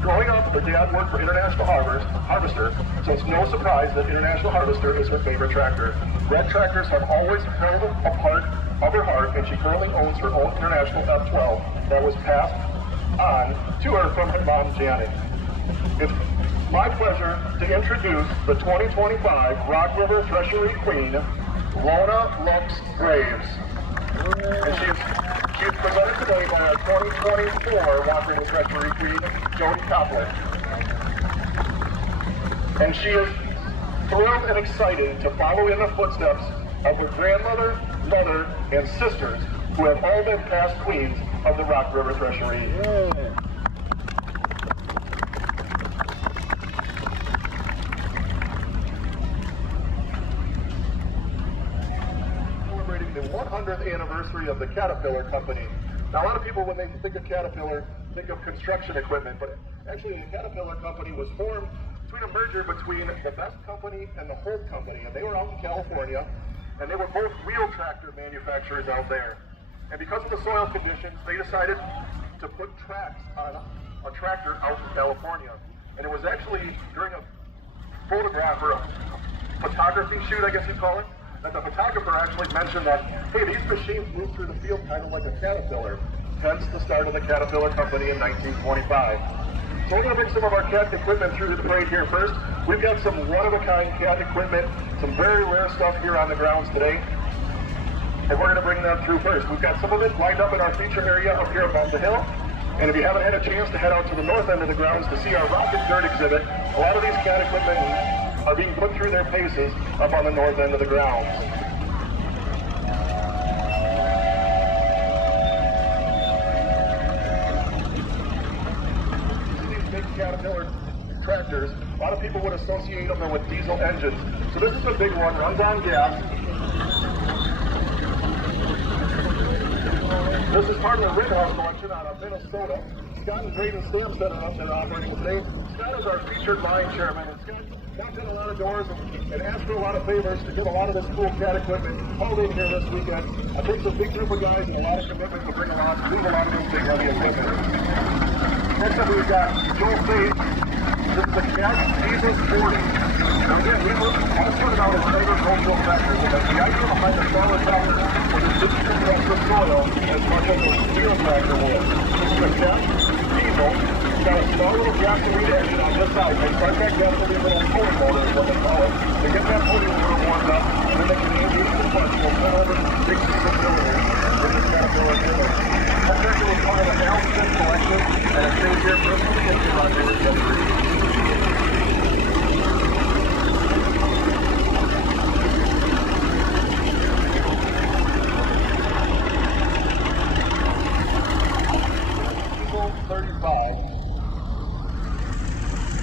Growing up, her dad worked for International Harvester, so it's no surprise that International Harvester is her favorite tractor. Red tractors have always held a part of her heart, and she currently owns her own International F12 that was passed on to her from her mom, Janet. It's my pleasure to introduce the 2025 RockRiver Thresheree Queen, Lona Lux Graves. And she is presented today by our 2024 RockRiver Thresheree Queen, Jody Copland. And she is thrilled and excited to follow in the footsteps of her grandmother, mother, and sisters who have all been past queens of the RockRiver Thresheree. The 100th anniversary of the Caterpillar Company. Now, a lot of people, when they think of Caterpillar, think of construction equipment, but actually the Caterpillar Company was formed between a merger between the Best Company and the Holt Company, and they were out in California, and they were both wheel tractor manufacturers out there. And because of the soil conditions, they decided to put tracks on a tractor out in California. And it was actually during a photograph or a photography shoot, I guess you'd call it, that the photographer actually mentioned that, hey, these machines move through the field kind of like a caterpillar, hence the start of the Caterpillar Company in 1925. So we're going to bring some of our cat equipment through the parade here first. We've got some one-of-a-kind cat equipment, some very rare stuff here on the grounds today, and we're going to bring them through first. We've got some of it lined up in our feature area up here above the hill. And if you haven't had a chance to head out to the north end of the grounds to see our rocket dirt exhibit, a lot of these cat equipment are being put through their paces up on the north end of the grounds. These big Caterpillar tractors, a lot of people would associate them with diesel engines. So this is a big one, runs on gas. This is part of the Red House collection out of Minnesota. Scott and Drayden Stamstead are up there operating today. Scott is our featured line chairman, and Scott knocked on a lot of doors and asked for a lot of favors to get a lot of this cool cat equipment hauled in here this weekend. I think it's a big group of guys and a lot of commitment to bring along to move a lot of this big heavy equipment. Next up we've got Joel Faith. This is the Cat Jesus 40. Now again, we started out as agricultural tractors, and the idea behind the smaller tractor was to didn't compress the soil as much as a steel tractor would. This is a Cat diesel. It's got a small little gasoline engine on this side. They start that gasoline little pulling motor is what they call it. They get that pulling motor warmed up, and then they can use the clutch to turn over 60 cylinders in this Caterpillar trailer. That tractor was part of the Alston collection, and it stays here personally in the RockRiver Thresheree.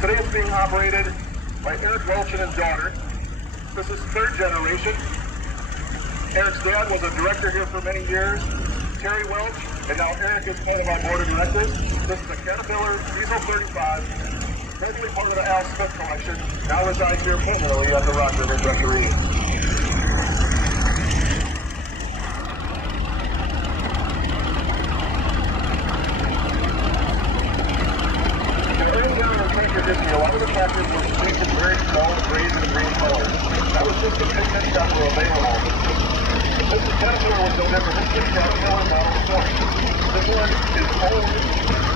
Today it's being operated by Eric Welch and his daughter. This is third generation. Eric's dad was a director here for many years, Terry Welch, and now Eric is head of our board of directors. This is a Caterpillar Diesel 35, regularly part of the Al Smith collection, now resides here permanently at the RockRiver Thresheree. A lot of the tractors were painted very dull gray and green colors. That was just the pigments that were available. This Caterpillar was no different. This is Caterpillar Model 20. This one is owned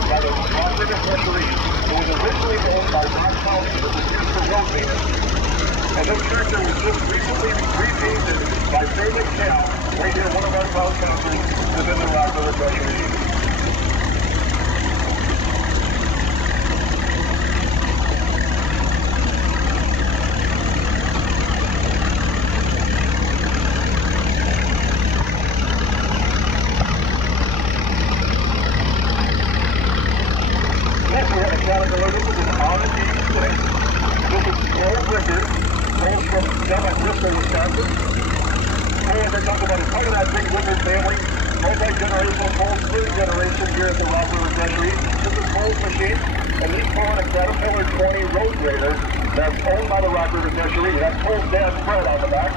by the RockRiver Thresheree. It was originally owned by Rock County. It was used for road maintenance. And this tractor was just recently repainted by David Cal, right here, one of our town councils within the RockRiver Thresheree. Multi-generational Cole's third generation here at the RockRiver Thresheree. This is Cole's machine, and he's pulling a Caterpillar 20 road grader that's owned by the RockRiver Thresheree. That's Cole's dad, Fred, on the back.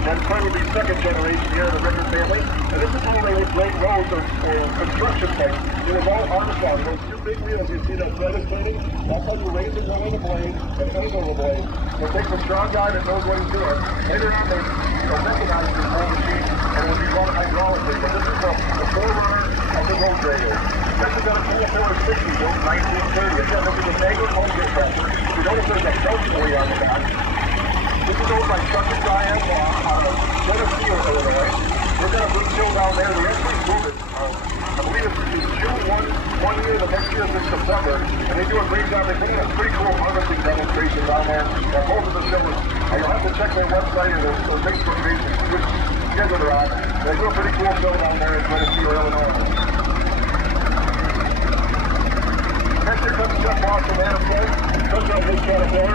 And Fred would be second generation here in the Ricker family. And this is how they would grade roads or construction sites. It was all Armstrong. Those two big wheels you see that Fred is cleaning, that's how you raise and go in the blade and angle the blade. So it takes a strong guy that knows what he's doing. Later on, they'll mechanize this whole machine, and it will be run hydraulically. But this is the forerunner of the road grader. This has got a 460 built 1930. Again, this is a agricultural tractor. You notice there's a belt buoy on the back. This is owned by Chuck and Diane out of Genesee, Illinois. We're going to move Jill down there. We actually move it. I believe it's June 1 year, the next year is in September. And they do a great job. They put in a pretty cool harvesting demonstration down there. And both of the shows, you'll have to check their website or their Facebook page which schedule they're on. They do a pretty cool show down there in Genesee, Illinois. Next here comes Jeff Moss from Manifest. Comes out his Caterpillar.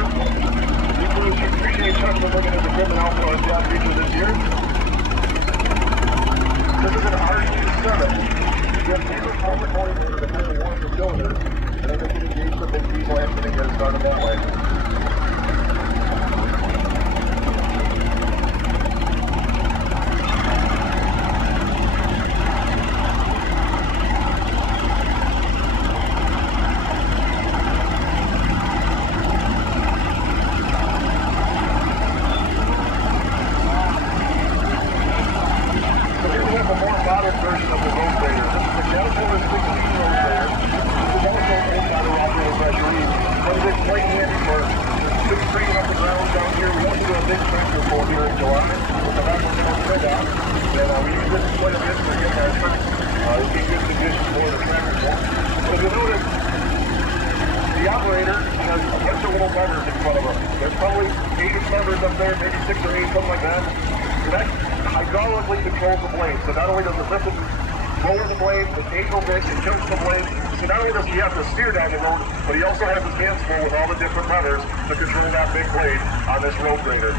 We appreciate Chuck for bringing his equipment out for our job feature this year. This is an RU7. Just diesel power coordinator that really wants the cylinders, and then they can engage the big diesel engine and get it started that way. Version of the road grader. This is the Caterpillar 16 road grader. This is also owned by the RockRiver Thresheree. Comes in quite handy for probably 80 covers up there, maybe 6 or 8, something like that. So that hydraulically controls the blade. So not only does it lift and lower the blade, the angle bit, it tilts the blade. So not only does he have to steer down the road, but he also has his hands full with all the different levers to control that big blade on this road grader.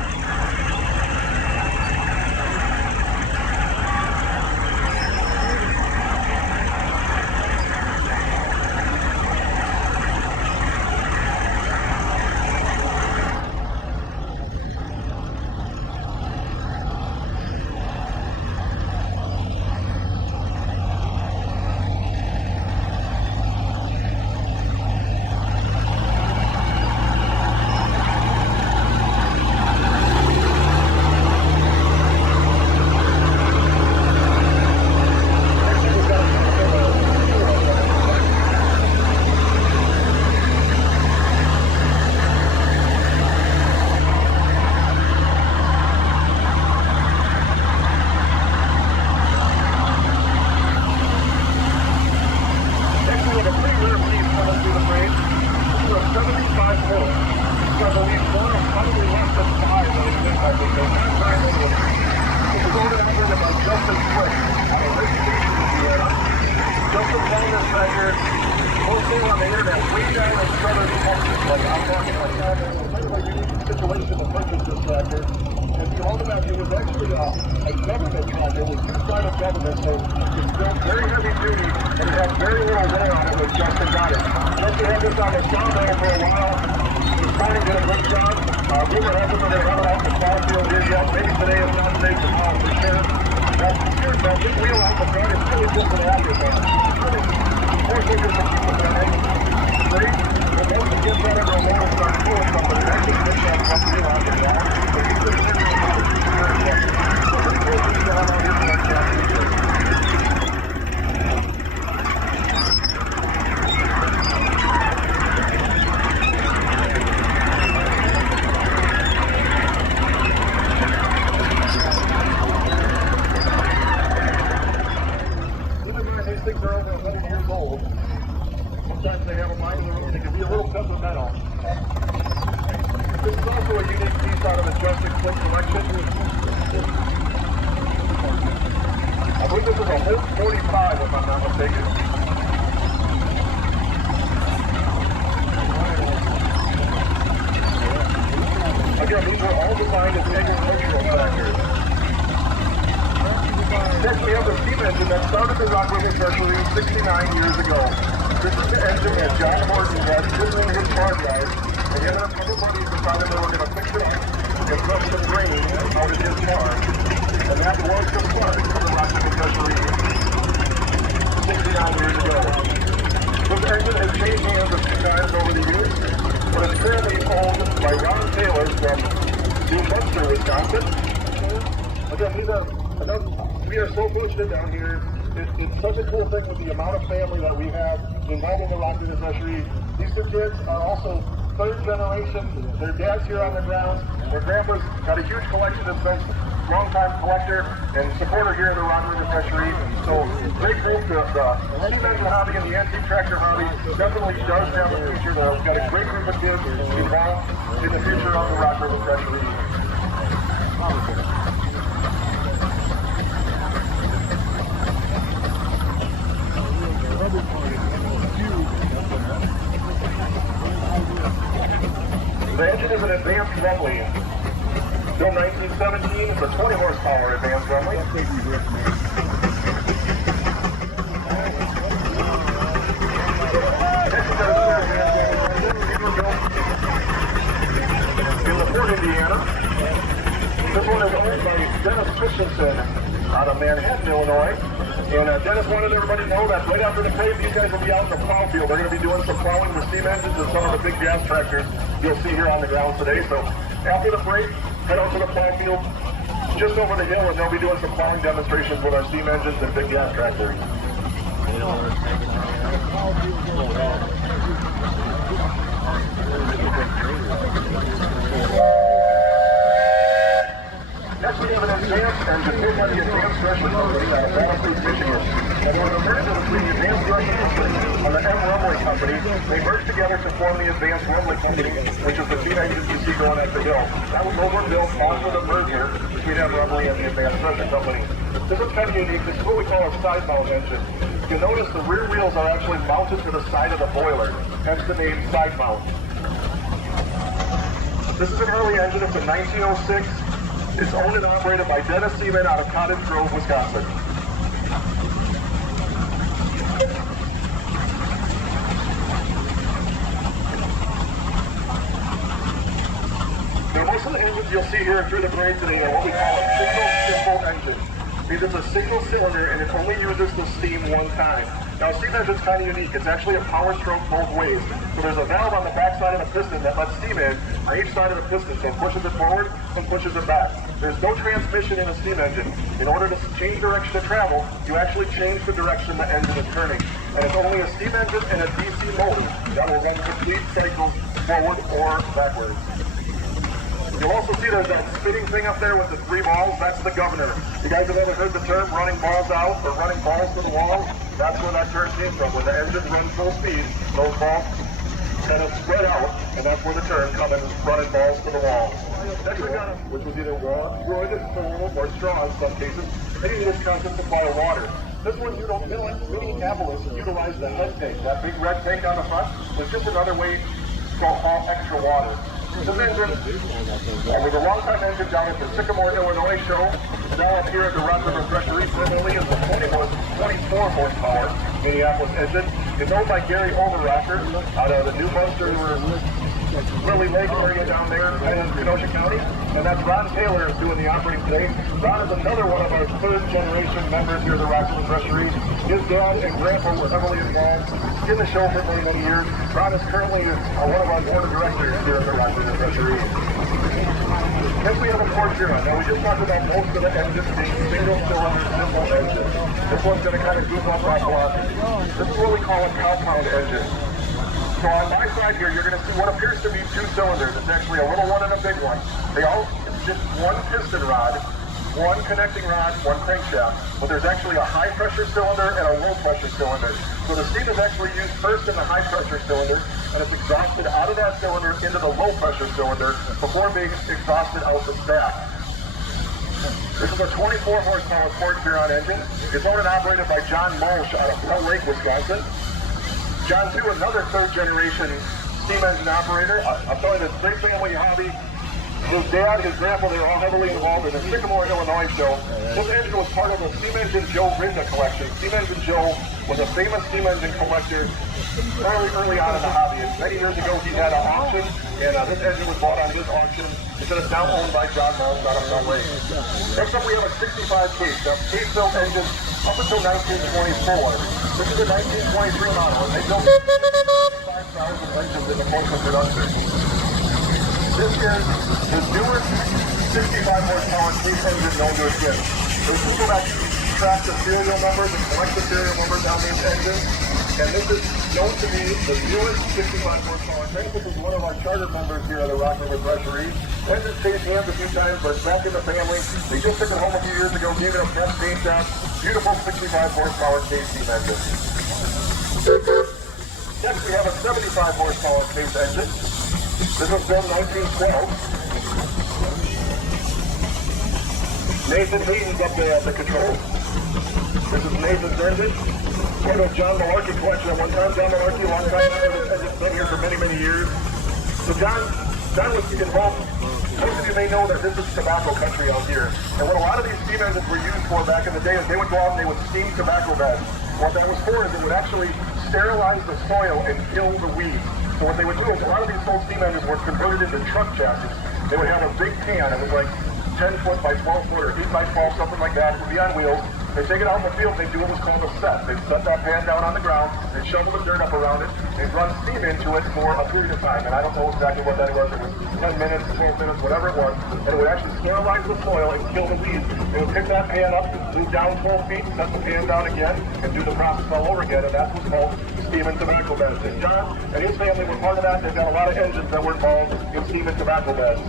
Next, we have the steam engine that started the RockRiver Thresheree 69 years ago. This is the engine that John Horton had sitting in his car drive, and he ended up with money decided they were going to fix it up and flush some grain out of his car. And that was the start of the RockRiver Thresheree 69 years ago. This engine has changed hands a few times over the years, but it's currently owned by Ron Taylor from New Munster, Wisconsin. Again, we are so fortunate down here. It's such a cool thing with the amount of family that we have involved in the RockRiver Thresheree. These two kids are also third generation. Their dad's here on the grounds. Their grandpa's got a huge collection of things. Longtime collector and supporter here at the RockRiver Thresheree. So great group. The steam engine hobby and the antique tractor hobby definitely does have a future. We've got a great group of kids involved in the future of the RockRiver Thresheree. The engine is an advanced Rumley. Still 1917, it's a 20 horsepower advanced Rumley. In the Fort Indiana. This one is owned by Dennis Christensen out of Manhattan, Illinois. And Dennis wanted everybody to know that right after the pave, these guys will be out in the plow field. They're going to be doing some plowing with steam engines and some of the big gas tractors you'll see here on the ground today. So after the break, head out to the plow field just over the hill, and they'll be doing some plowing demonstrations with our steam engines and big gas tractors. Next, we have an advanced engine built by the Advanced Thresheree Company out of Battlefield, Michigan. And we're a merger between the Advanced Russian company and the M Rumbling company. They merged together to form the Advanced Rumbling Company, which is the two engines you see going at the hill. Those were built after the merger between M Rumbling and the Advanced Russian Company. This is kind of unique. This is what we call a side mount engine. You'll notice the rear wheels are actually mounted to the side of the boiler, hence the name side mount. This is an early engine. It's a 1906. It's owned and operated by Dennis Seaman out of Cottage Grove, Wisconsin. Now, most of the engines you'll see here through the parade today are what we call a single cymbal engine. Means it's a single cylinder and it only uses the steam one time. Now, a steam engine's kind of unique. It's actually a power stroke both ways. So there's a valve on the back side of the piston that lets steam in on each side of the piston. So it pushes it forward and pushes it back. There's no transmission in a steam engine. In order to change direction of travel, you actually change the direction the engine is turning. And it's only a steam engine and a DC motor that will run complete cycles forward or backwards. You'll also see there's that spinning thing up there with the three balls. That's the governor. You guys have ever heard the term running balls out or running balls to the wall? That's where that term came from. When the engine runs full speed, those balls kind of spread out, and that's where the term comes in, running balls to the wall. Next we got which was either wood, foam, or straw in some cases, depending on this constant supply of water. This one, you don't know it. Minneapolis utilized the head tank. That big red tank on the front was just another way to haul extra water. This engine was a long-time engine down at the Sycamore, Illinois show. Now up here at the RockRiver Thresheree, formerly is the 24 horsepower Minneapolis engine. It's owned by Gary Overrocker out of the New Munster Lily Lake area down there in Kenosha County. And that's Ron Taylor is doing the operating today. Ron is another one of our third-generation members here at the RockRiver Thresheree. His dad and grandpa were heavily involved in the show for many, many years. Ron is currently one of our board of directors here at the RockRiver Thresheree. Next we have a Ford Huron. Now we just talked about most of the engines being single-cylinder, simple engines. This one's going to kind of goof up our philosophy. This is what we call a compound engine. So on my side here, you're going to see what appears to be two cylinders. It's actually a little one and a big one. They all just one piston rod, one connecting rod, one crankshaft. But there's actually a high-pressure cylinder and a low-pressure cylinder. So the steam is actually used first in the high-pressure cylinder, and it's exhausted out of that cylinder into the low-pressure cylinder before being exhausted out the stack. This is a 24 horsepower Ford Huron engine. It's owned and operated by John Molsh out of Bell Lake, Wisconsin. John, too, another third-generation steam engine operator. I'm telling you, this great family hobby. His dad, his grandpa, they were all heavily involved in the Sycamore, Illinois show. This engine was part of the Steam Engine Joe Rinda collection. Steam Engine Joe was a famous steam engine collector early on in the hobby. And many years ago, he had an auction, and this engine was bought on his auction. It's now owned by John Moss out of Bell Lake. Next up, we have a 65 case. That's case-built engine up until 1924. This is a 1923 model, and they built 5,000 engines in the course of production. This is the newest 65 horsepower case engine known to exist. There's people that track the serial numbers and collect the serial numbers on these engines, and this is known to be the newest 65 horsepower tank. This is one of our charter members here at the RockRiver Thresheree. Engine changed hands a few times, but back in the family. They just took it home a few years ago, gave it a full paint job. Beautiful 65 horsepower case steam engine. Next, we have a 75 horsepower case engine. This was built in 1912. Nathan Hayden's up there at the controls. This is Nathan's engine. Part of John Malarkey collection at one time. John Malarkey, a long time ago, has been here for many, many years. So John was involved. Most of you may know that this is tobacco country out here. And what a lot of these steam engines were used for back in the day is they would go out and they would steam tobacco beds. What that was for is it would actually sterilize the soil and kill the weeds. So what they would do is a lot of these old steam engines were converted into truck chassis. They would have a big pan. It was like 10 foot by 12 foot or 8 by 12, something like that. It would be on wheels. They take it out in the field, they do what was called a set. They set that pan down on the ground, they shovel the dirt up around it, they run steam into it for a period of time. And I don't know exactly what that was. It was 10 minutes, 12 minutes, whatever it was. And it would actually sterilize the soil and kill the weeds. They would pick that pan up, move down 12 feet, set the pan down again, and do the process all over again. And that's what's called steam and tobacco beds. And John and his family were part of that. They've got a lot of engines that were involved in steam and tobacco beds.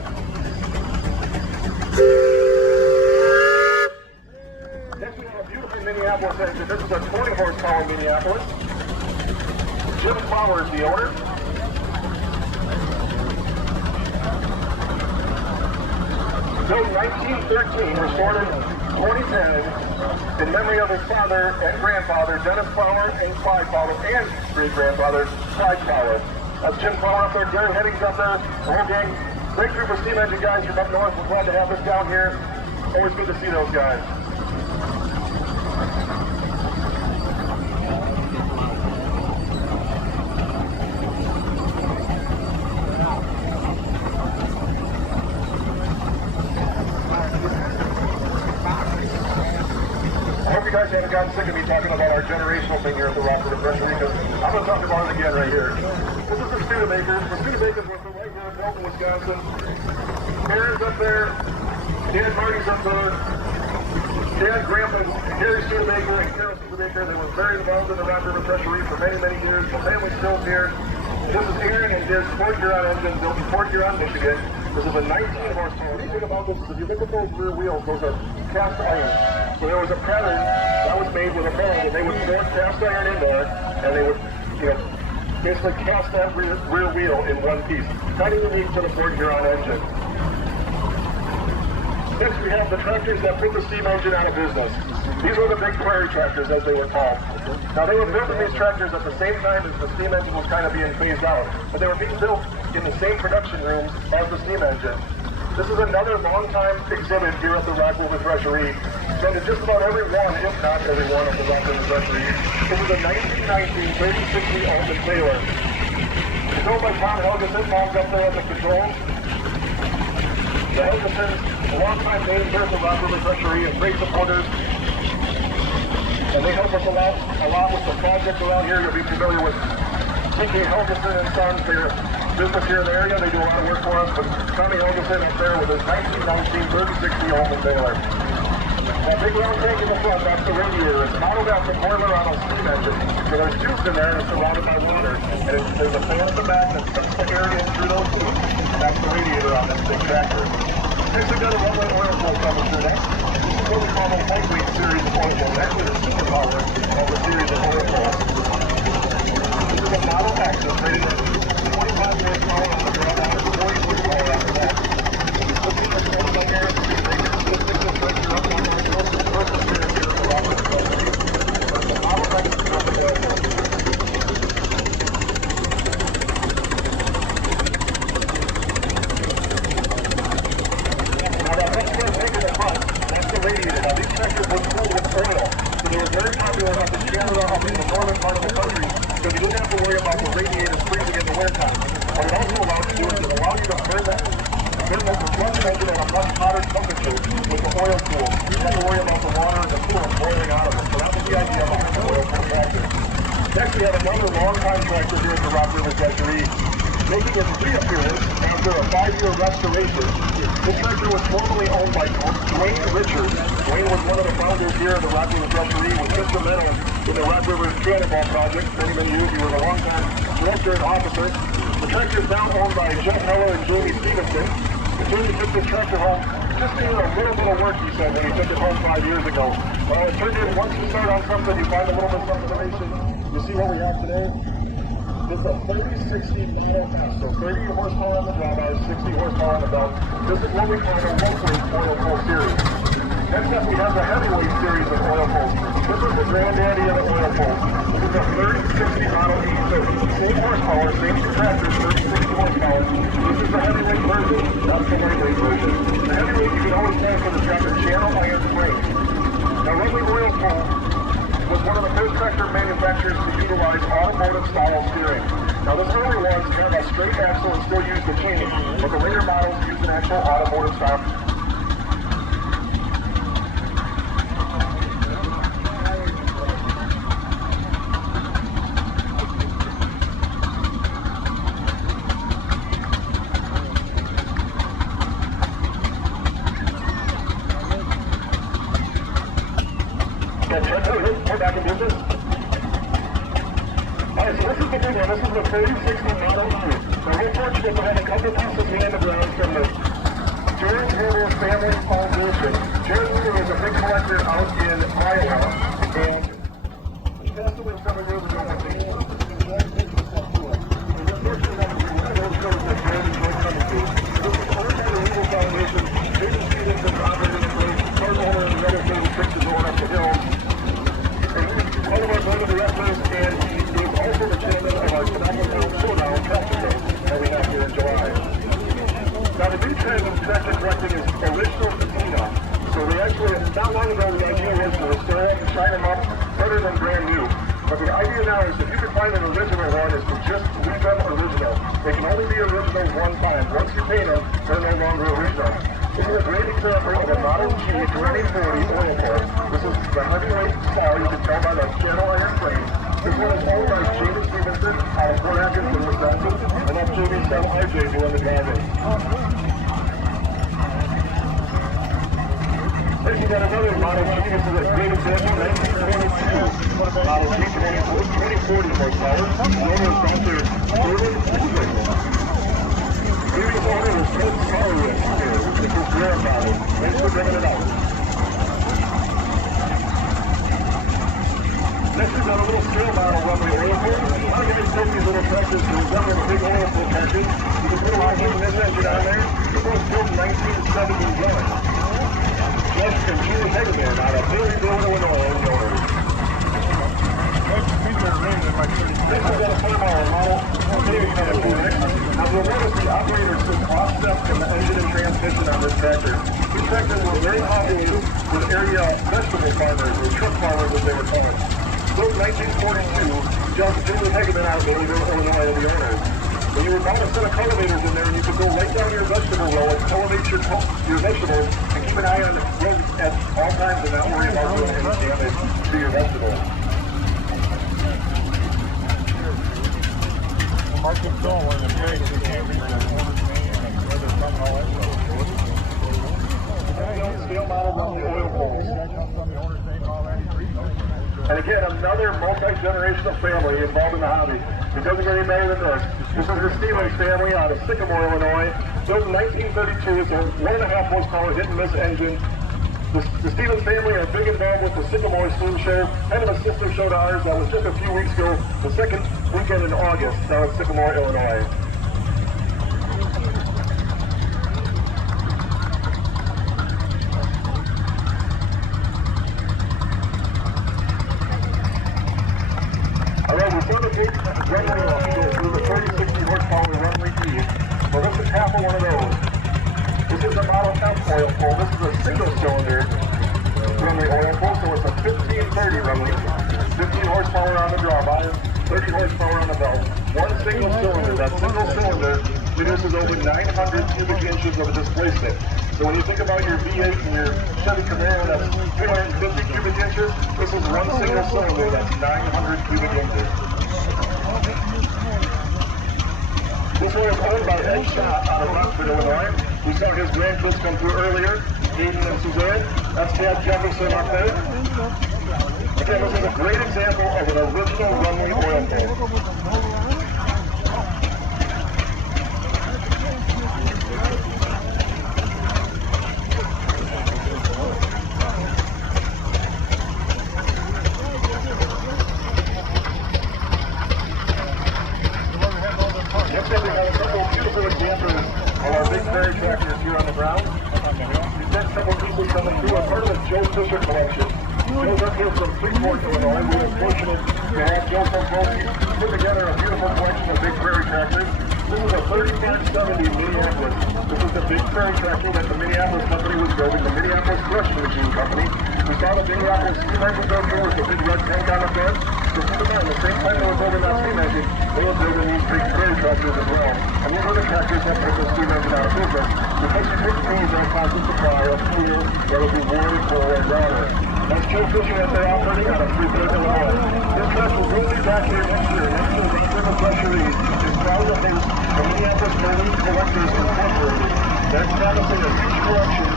Next we have a beautiful Minneapolis engine. This is a 20 horsepower Minneapolis. Jim Flowers, the owner. Built 1913, restored in 2010 in memory of his father and grandfather, Dennis Flower, and Clyde Flower, and great-grandfather, Clyde Flower. That's Jim Flower up there, Gary Headings up there, the whole gang. Great group of steam engine guys from up north. We're glad to have us down here. Always good to see those guys. I hope you guys haven't gotten sick of me talking about our generational thing here at the RockRiver Thresheree, because I'm going to talk about it again right here. This is the Studemaker. The Studemaker was from right here in Milton, Wisconsin. Aaron's up there. Dan Marty's up there. Dan Grandpa, Gary Studemaker, and Carol Studemaker. They were very involved in the RockRiver Thresheree for many, many years. The family's still here. This is Aaron and his Ford Huron engine built in Fort Huron, Michigan. This is a 19 horsepower. The thing about this is if you look at those rear wheels, those are cast iron. So there was a pattern that was made with a ball that they would throw cast iron in there, and they would, basically cast that rear wheel in one piece. Kind of unique to the Ford Huron engine. Next we have the tractors that put the steam engine out of business. These were the big prairie tractors, as they were called. Now they were building these tractors at the same time as the steam engine was kind of being phased out, but they were being built in the same production rooms as the steam engine. This is another long-time exhibit here at the RockRiver Thresheree. So to just about every one, if not every one, of the RockRiver Thresheree. This is a 1919 3060 Alton Taylor. It's owned by Tom Helgeson. Tom's up there at the controls. The Helgesons, a long-time name here at the RockRiver Thresheree, and great supporters. And they help us a lot with the project around here. You'll be familiar with T.K. Helgeson and Sons. Their business here in the area. They do a lot of work for us. But Tommy Helgeson up there with his 1919 3060 Alton Taylor. That big round tank in the front, that's the radiator. It's modeled after the boiler on a steam engine. So there's tubes in there and it's surrounded by water. And there's a fan at the back that sucks the air in through those tubes. That's the radiator on this big tractor. Next we've got a runway oil flow coming through that. This is what we call the lightweight series of oil flows. Actually the superpower of the series of oil flows. This is a Model X that's rated at 25 horsepower on the ground, 140 horsepower after that. This is the oil right here. Next, we have another long-time tractor here at the RockRiver Thresheree, making its reappearance after a 5-year restoration. This tractor was formerly owned by Dwayne Richards. Dwayne was one of the founders here at the RockRiver Thresheree, was instrumental in the RockRiver Cannonball project. Many years, he was a long-time director and officer. The tractor is now owned by Jeff Heller and Jamie Stevenson. Jamie took this tractor home just doing a little bit of work, he said, when he took it home 5 years ago. It turned in, once you start on something, you find a little bit of information. You see what we have today? This is a 3060 Model F, so 30 horsepower on the drawbar, 60 horsepower on the belt. This is what we call the lightweight oil flow series. Next up, we have the heavyweight series of oil flows. This is the granddaddy of the oil flows. This is a 3060 Model E30. Same horsepower, same tractor, 3060 horsepower. This is the heavyweight version. That's the lightweight version. The heavyweight you can always find for the tractor channel iron frame. Now, Runway Oil Flow was one of the first tractor manufacturers to utilize automotive-style steering. Now, this early ones have a straight axle and still use the chain, but the later models use an actual automotive-style. We're back in business. Alright, so this is the big one. This is the 3060 Model E. Now, we're fortunate to have a couple pieces in the ground from the Jared Taylor family foundation. Jared Taylor is a big collector out in Iowa, and he passed away several years ago. They can only be originals one time. Once you paint them, they're no longer original. This is a great example of a Model G 2040 oil pull. This is the heavyweight style. You can tell by the channel iron frame. This one is owned by Jamie Stevenson out of Fort Atkinson, Wisconsin, and that's Jamie's son RJ doing the driving. Next, we got another Model G. This is a great example, 1922. Model G 2040 horsepower. The owner is Dr. David Richard. Previous owner was Ted Scarlett here. This is rare model. Thanks for bringing it out. Next, we've got a little scale model runway oil pull. A lot of guys take these little tractors to resemble a big oil pull package. You can put a lot of heat in this engine on there. This one was built in 1971. Jeff and Julie Hegeman out of Louisville, Illinois. Next, we've got a 4-hour model. Now, you'll notice the operator sits offset from the engine and transmission on this tractor. These tractors were very popular with area vegetable farmers, or truck farmers as they were called. Built in 1942, Jeff and Julie Hegeman out of Louisville, Illinois, are the owners. When you were bound a set of cultivators in there, and you could go right down your vegetable row and elevate your vegetables and keep an eye on the road at all times and not worry about doing any damage to your vegetables. Market saw one of the pigs who can't reach the corner's name and where they're coming all that stuff. Scale model on the oil pulls. And again, another multi-generational family involved in the hobby. It doesn't get any better than this. This is the Stevens family out of Sycamore, Illinois. Built in 1932. It's a 1.5 horsepower hit-and-miss engine. The Stevens family are big involved with the Sycamore Steam Show, kind of a sister show to ours that was just a few weeks ago, the second weekend in August, down in Sycamore, Illinois. Alright, we're going to take runway through the 3060 horsepower runway E. Well, this is half of one of those. This is a Model F oil pull. This is a single cylinder runway oil pull, so it's a 1530 runway. 15 horsepower on the drawbar, 30 horsepower on the belt. One single cylinder. That single cylinder produces over 900 cubic inches of displacement. So when you think about your V8 and your Chevy Camaro, that's 250 cubic inches. This is one single cylinder. That's 900 cubic inches. This one is owned by Ed Schott out of RockRiver, Illinois. We saw his grandkids come through earlier, Aiden and Suzanne. That's Dad Jefferson up there. Again, this is a great example of an original runway oil pull. Next up, we have a couple of beautiful examples of our big prairie tractors here on the ground. We've got several people coming through. A part of the Joe Fisher collection. Joe's up here from Freeport, Illinois. We were fortunate to have Joe from both put together a beautiful collection of big prairie tractors. This is a 3570 Minneapolis. This is the big prairie tractor that the Minneapolis company was building, the Minneapolis Threshing Machine Company. We saw the Minneapolis steam engine go through with the big red tank on the front. So keep in mind, the same time they were building that steam engine, they were building these big prairie tractors as well. And these were the tractors that put the steam engine out of business because you couldn't use a constant supply of fuel that would be warm, coal, and water. That's Joe Fisher as they're operating out of Freeport, Illinois. This truck will be back here next year. Next year, RockRiver Thresheree is proud to host the Minneapolis Marine Collectors Incorporated. They're promising a huge collection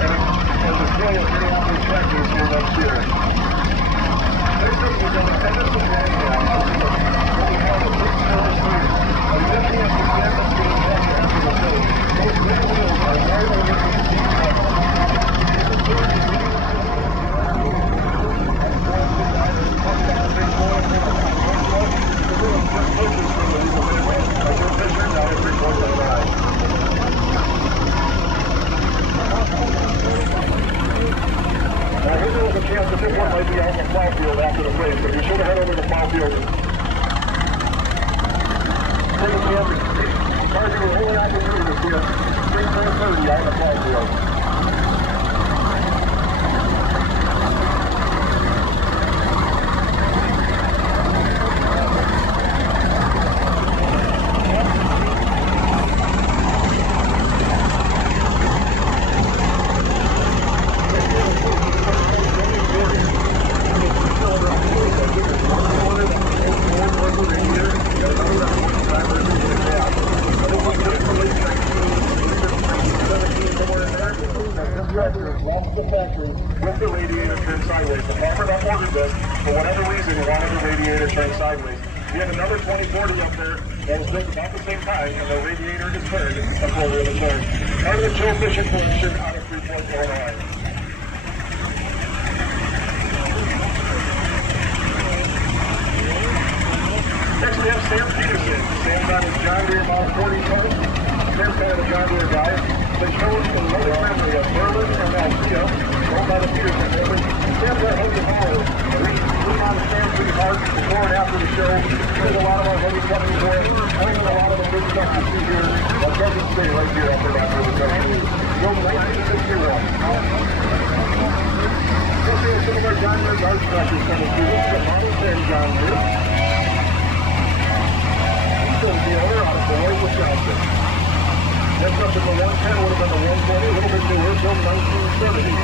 and a display of Minneapolis tractors here next year. Next up, we're going to Henderson Landground. What we call a big service leader. And looking at the campus being tractor after the show, those big wheels are right over the steam truck. Now, here's a chance that this one might be out in the plow field after the race, so you should head over to the plow field. Cars are the only opportunity to see a 3:30 out in the plow field. the factory with the radiator turned sideways. The farmer that ordered this, for whatever reason, wanted the radiator turned sideways. We have another 2040 up there that was built about the same time, and the radiator is turned a quarter of a turn. Part of the Joe Mission collection out of Freeport, Illinois. Next we have Sam Peterson. Sam's on his John Deere Model 40 car. Sam's kind of a John Deere guy. Been shown in the other family of Merlin and Althea, owned by the Peterson family. Sam's our heavy hauler. We on the stand pretty hard before and after the show. He does a lot of our heavy stuff before. I think a lot of the big stuff you see here that doesn't stay right here after that for the country. Go 1961. We'll see some of our John Deere guard tractors coming through. This is a Model 10 John Deere. The owner out of Beloit, Wisconsin. Next up is the 110, would have been the 120, a little bit newer, from 1970.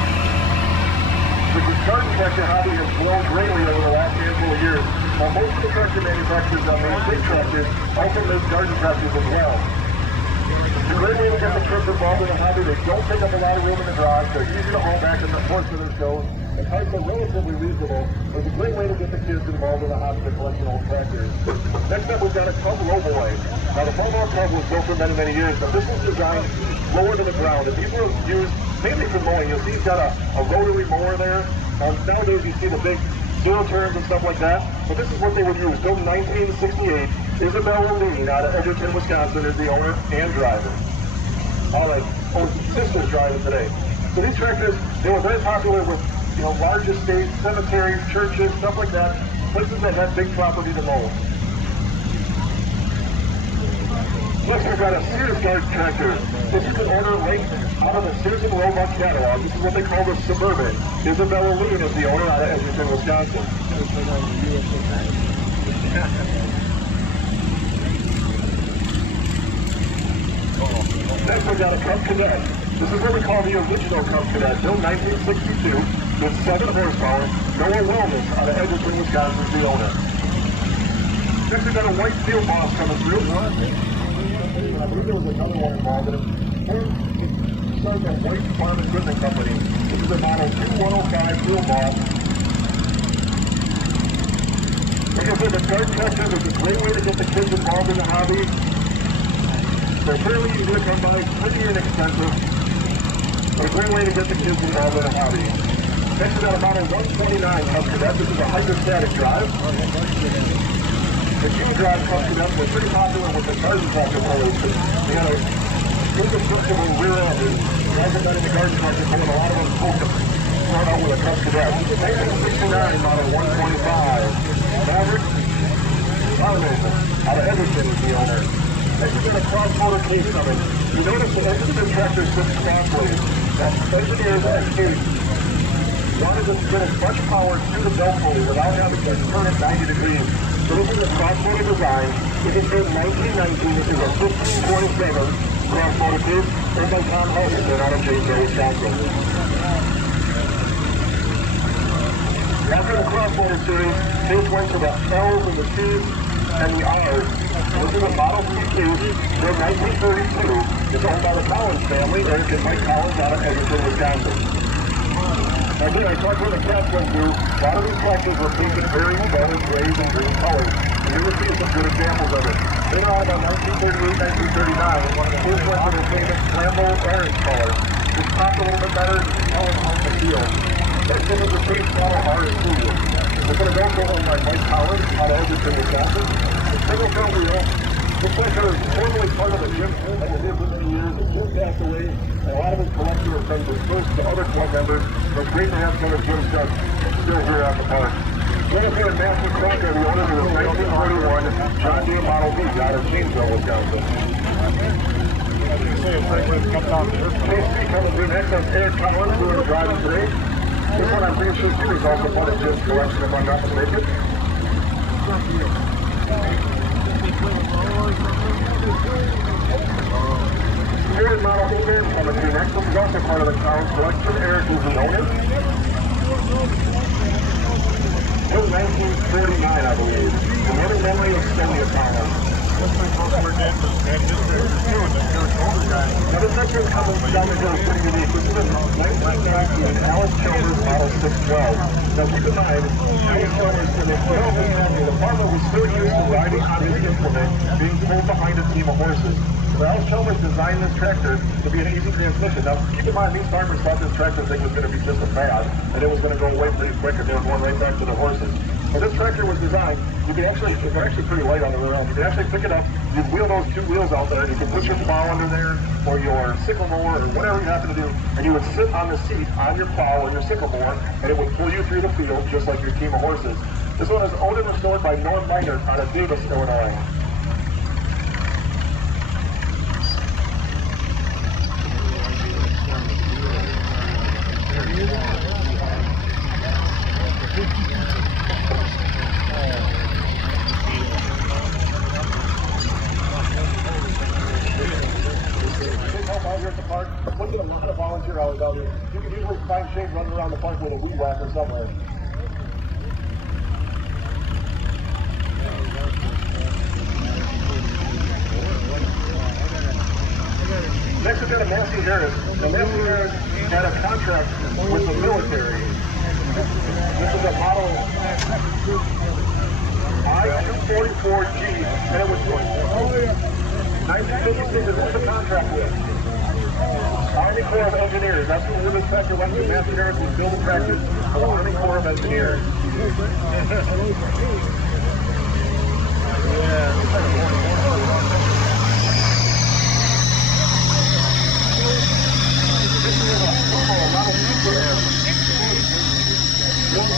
The garden tractor hobby has grown greatly over the last handful of years. While most of the tractor manufacturers that make big tractors also make garden tractors as well. It's a great way to get the kids involved in the hobby. They don't take up a lot of room in the garage. They're easy to haul back in the course of their shows. The prices are relatively reasonable. It's a great way to get the kids involved in the hobby to collecting old tractors. Next up, we've got a Cub Lowboy. Now, the Polo Cub was built for many, many years, but this was designed lower to the ground. And these were used mainly for mowing. You'll see he's got a rotary mower there. Nowadays, you see the big zero turns and stuff like that. But this is what they would use. Built in 1968. Isabella Lee out of Edgerton, Wisconsin is the owner and driver. All right, sister's driving today. So these tractors, they were very popular with large estates, cemeteries, churches, stuff like that. Places that had big property to mow. Next, we've got a Sears Guard tractor. This is an order linked out of the Sears and Roebuck catalog. This is what they call the Suburban. Isabella Lean is the owner out of Edgerton, Wisconsin. Next, we've got a Cub Cadet. This is what we call the original Cub Cadet, built 1962, with 7 horsepower. Noah Wellness out of Edgerton, Wisconsin is the owner. Next, we've got a white Field Boss coming through. I believe there was another one involved in it. It's like a White Farm Equipment Company. This is a Model 2105 Field Boss. Like I said, the guard tractors is a great way to get the kids involved in the hobby. They're fairly easy to come by, pretty inexpensive. But a great way to get the kids involved in a hobby. Next we got a Model 129 Cub Cadet. This is a hydrostatic drive. The G-Drive Cub Cadet was pretty popular with the garden tractor pullers. They had a indestructible rear end. Guys that got in the garden tractor pulling, a lot of them pulled them. Start out with a Cub Cadet. 1969 Model 125. Maverick Automason out of Edgerton is the owner. Next we've got a cross-motor case coming. You notice the Edgerton tractor sits crossways. That engineers at Case wanted to get as much power through the belt pulley without having to turn it 90 degrees. So this is a cross-motor design. This is built in 1919. This is a 1527 cross-motor case owned by Tom Helgeson out of Janesville, Wisconsin. After the cross-motor series, Case went to the L's and the C's and the R's. This is a Model 3 case built 1932. It's owned by the Collins family, Eric and Mike Collins out of Edgerton, Wisconsin. Again, I talked about the cats went through. A lot of these tractors were painted very well in grays and green colors. And you will see some good examples of it. Later on, about 1938, 1939, Case went to their famous Flambeau orange color. This popped a little bit better, all out the field. Next thing is the Case Model R Studio. We're going to go for one by Mike Collins out of Edgerton, Wisconsin. Single front wheel. This tractor is formerly part of the Jim that was here for many years. It's Jim passed away, and a lot of his collector have been dispersed to other club members. So it's great to have some of Jim's stuff still here at the park. We're going to put a Matthew Crocker, the owner of the 1941 John Deere Model B out of Janesville, Wisconsin. Case B coming through next is Eric Collins, who is driving today. This one I'm pretty sure too is also part of Jim's collection, if I'm not mistaken. Ford Model 8 coming through next. This is also part of the Collins collection. Eric is the owner. It was 1949, I believe. And the other memory is Stanley Collins. That's my customer did, and just doing this older guy. Now this next one coming down the hill is pretty unique. This is a 1919 Alice Chalmers Model 612. Now keep in mind, Alice Chalmers, in the development company, the farmer was still used to riding on his implement, being pulled behind a team of horses. So Alice Chalmers designed this tractor to be an easy transmission. Now keep in mind, these farmers thought this tractor thing was going to be just a fad, and it was going to go away pretty quick, and they were going right back to the horses. When this tractor was designed, they're actually pretty light on the rear end. You can actually pick it up, you wheel those two wheels out there, and you can put your plow under there, or your sickle mower, or whatever you happen to do, and you would sit on the seat on your plow or your sickle mower, and it would pull you through the field just like your team of horses. This one is owned and restored by Norm Miner out of Davis, Illinois. Look at a lot of volunteer hours out here. You can usually find Shane running around the park with a weed whacker somewhere. Next we've got a Massey Harris. Now Massey Harris had a contract with the military. This is a model I-244G, and it was 1956 is what the contract with. Army Corps of Engineers. That's where this tractor went to. Massey Harris was building tractors for the Army Corps of Engineers. This is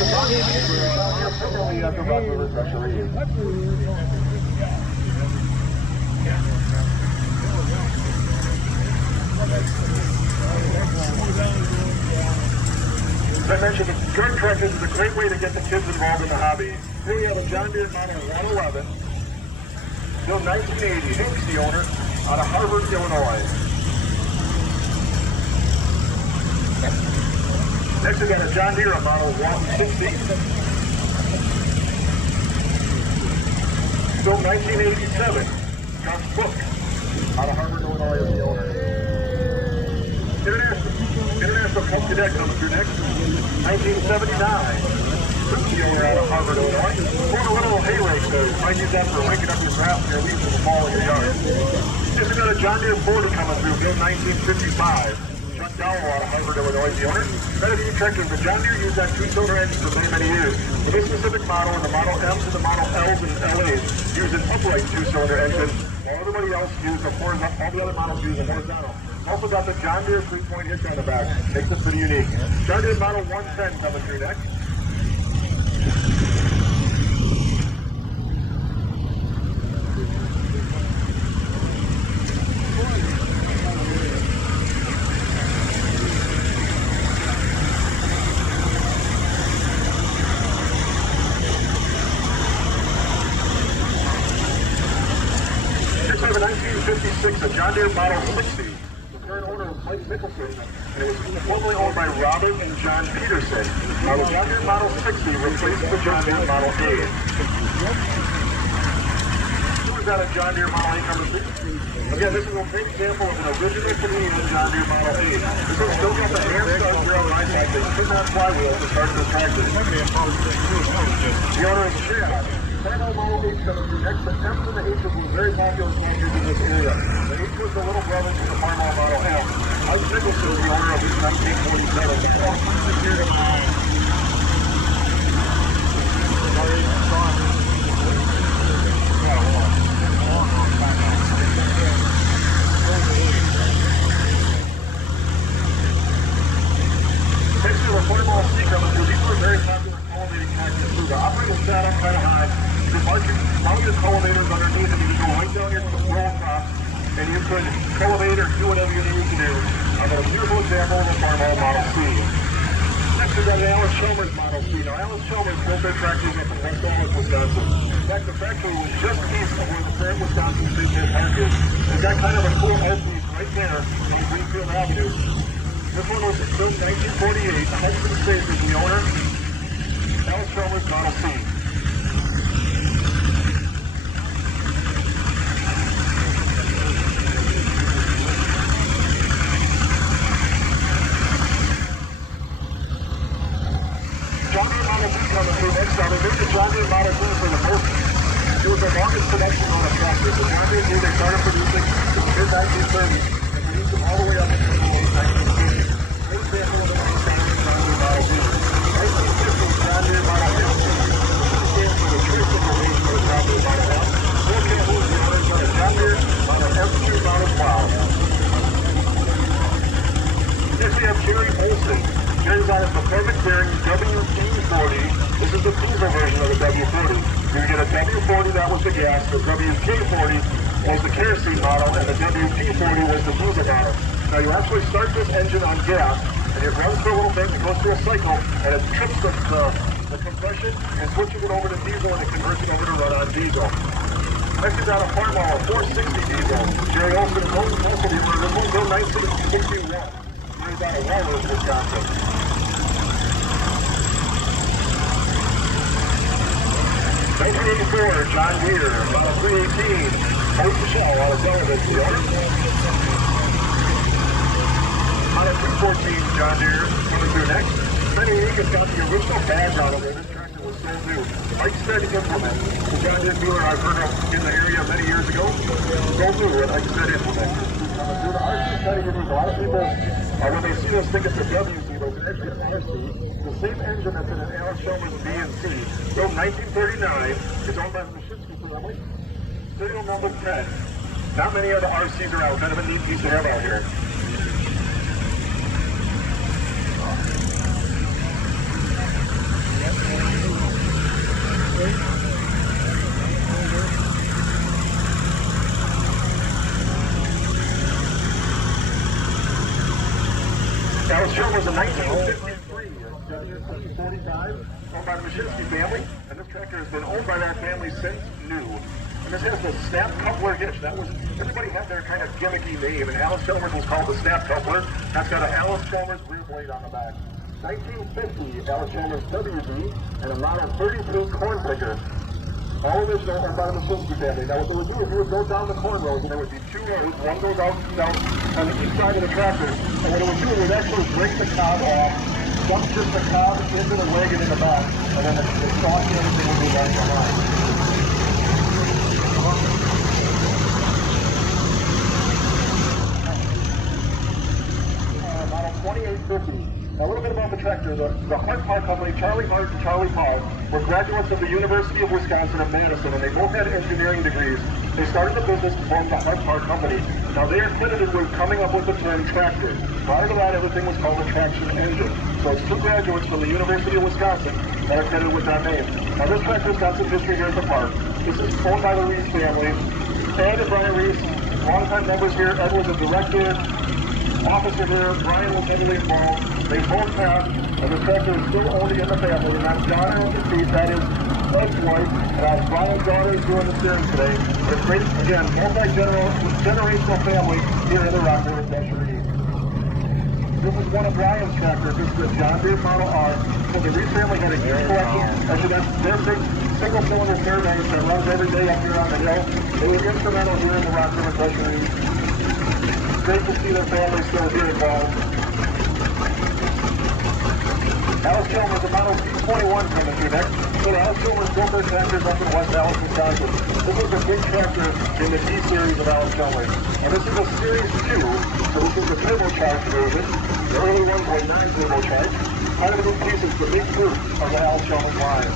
a model at the RockRiver Thresheree. As I mentioned, the dirt tractors is a great way to get the kids involved in the hobby. Here we have a John Deere model 111, built 1980. Hank's the owner, out of Harvard, Illinois. Next we got a John Deere model 160, built 1987. Josh Book, out of Harvard, Illinois, is the owner. International Cup Cadet coming through next. 1979. Truth the owner out of Harvard, Illinois. Going a little hay rake, so you might use that for raking up your grass and your leaves in the fall in your yard. Just we got a John Deere 40 coming through, built 1955. Chuck Dowell out of Harvard, Illinois, the owner. Better than you tractors, but John Deere used that two-cylinder engine for many, many years. For this specific model, and the Model M's and the Model L's and LA's, use an upright two-cylinder engine, while everybody else used a horizontal, all the other models use a horizontal. Also got the John Deere 3-point hitch on the back. Makes this pretty unique. John Deere Model 110 coming through next. Here's we have a 1956, a John Deere Model 60. Owner of Mike Mickelson, and it was formerly owned by Robert and John Peterson. Now the John Deere Model 60 replaced the John Deere Model 8. We've got a John Deere Model 8 number 6. Again, this is a great example of an original Canadian John Deere Model 8. This has still got the hand start here on my side. They could not flywheel to start the tractor. The owner is Chad. Final Model 8 coming through next. The M's and the H's were very popular tractors in this area. The H was the little brother to the Final Model M. Mike Nicholson is the owner of this 1947 model. Next to the 40-ball C coming through. These were very popular cultivating tractors too. The operator sat up kind of high. You could mount your cultivators underneath and you could go right down your row crops and you could cultivate or do whatever you need to do. I've got a beautiful example of the Farmall Model C. Next we've got an Alice Chalmers Model C. Now Alice Chalmers built their tractors up in West Allis, Wisconsin. In fact, the factory was just east of where the current Wisconsin State Park is. We've got kind of a cool old piece right there on Greenfield Avenue. This one was built in 1948. The Hudson State is the owner. Alice Chalmers Model C. It was the longest production on a tractor. The John Deere they started producing in the mid-1930s and produced them all the way up until the late 1950s. For example, of the 1970 John Deere Model B. 1950 John Deere Model M. This stands for the traditional version of the John Deere Model M. Full cables, the owners on a John Deere Model M2 Model plow. Next we have Jerry Olson. Jerry's on his McCormick bearing WD-40. This is the diesel version of the W40. You get a W40, that was the gas. The WK40 was the kerosene model, and the WP40 was the diesel model. Now you actually start this engine on gas, and it runs for a little bit, it goes through a cycle, and it trips the compression and switches it over to diesel, and it converts it over to run on diesel. Next is on a Farmall 460 diesel. Jerry Olson owns most of the original until 1961. He's out of Walworth, Wisconsin. 1984, John Deere, Model 318, Hoyt Michelle out of Delavan, the owner. Model 214, John Deere, coming through next. Many of you can got the original badge out of it. This tractor was so new. Mike Stead implement. The John Deere dealer I've heard of in the area many years ago. So new, and Mike Stead implement. Coming through the RC study, a lot of people, when they see this, think it's a WC, but it's actually an RC. The same engine that's in an Alice Shulman's B&C. Built 1939. It's owned by the Mashinsky family. Serial number 10. Not many other RCs around. Kind of a neat piece to have out here. Alice Shulman was in 1953. W45, owned by the Mashinsky family, and this tractor has been owned by that family since new. And this has the snap coupler hitch. That was, everybody had their kind of gimmicky name, and Alice Chalmers was called the snap coupler. That's got an Alice Chalmers rear blade on the back. 1950, Alice Chalmers WD, and a Model 33 corn picker. All original owned by the Mashinsky family. Now what they would do is you would go down the corn rows, and there would be two rows. One goes out on the east side of the tractor, and what it would do is it would actually break the cob off, dump just the cob into the wagon in the back, and then the stalk and everything would be left behind. Model 2850. Now, a little bit about the tractor. The Hart Car Company, Charlie Hart and Charlie Paul, were graduates of the University of Wisconsin at Madison, and they both had engineering degrees. They started the business to form the Hart Car Company. Now, they are credited with coming up with the term tractor. Prior to that, everything was called a traction engine. So it's two graduates from the University of Wisconsin that are credited with that name. Now, this tractor's got some history here at the park. This is owned by the Reese family. Ed and Brian Reese, longtime members here. Ed was a director, officer here. Brian was heavily involved. They both passed, and the tractor is still owned in the family. And that's John owns the seat. That is Ed's wife. And that's Brian's daughter is doing the steering today. But it's great, again, multi-generational family here in the RockRiver Thresheree. This is one of Brian's tractors. This is the John Deere Model R. So the Reese family had a huge collection. Actually, that's their big single-cylinder Fairbanks that runs every day up here on the hill. They were instrumental here in the RockRiver Thresheree. Great to see their family still here involved. Alice Chalmers, the Model 21 coming through next. So Alice Chalmers built their tractors up in West Allis, Wisconsin. This is a big tractor in the D series of Alice Chalmers. And this is a Series 2, so this is the turbocharged version. The early 1.9 turbocharged. Kind of a new piece is the big fruit of the Alice Chalmers line.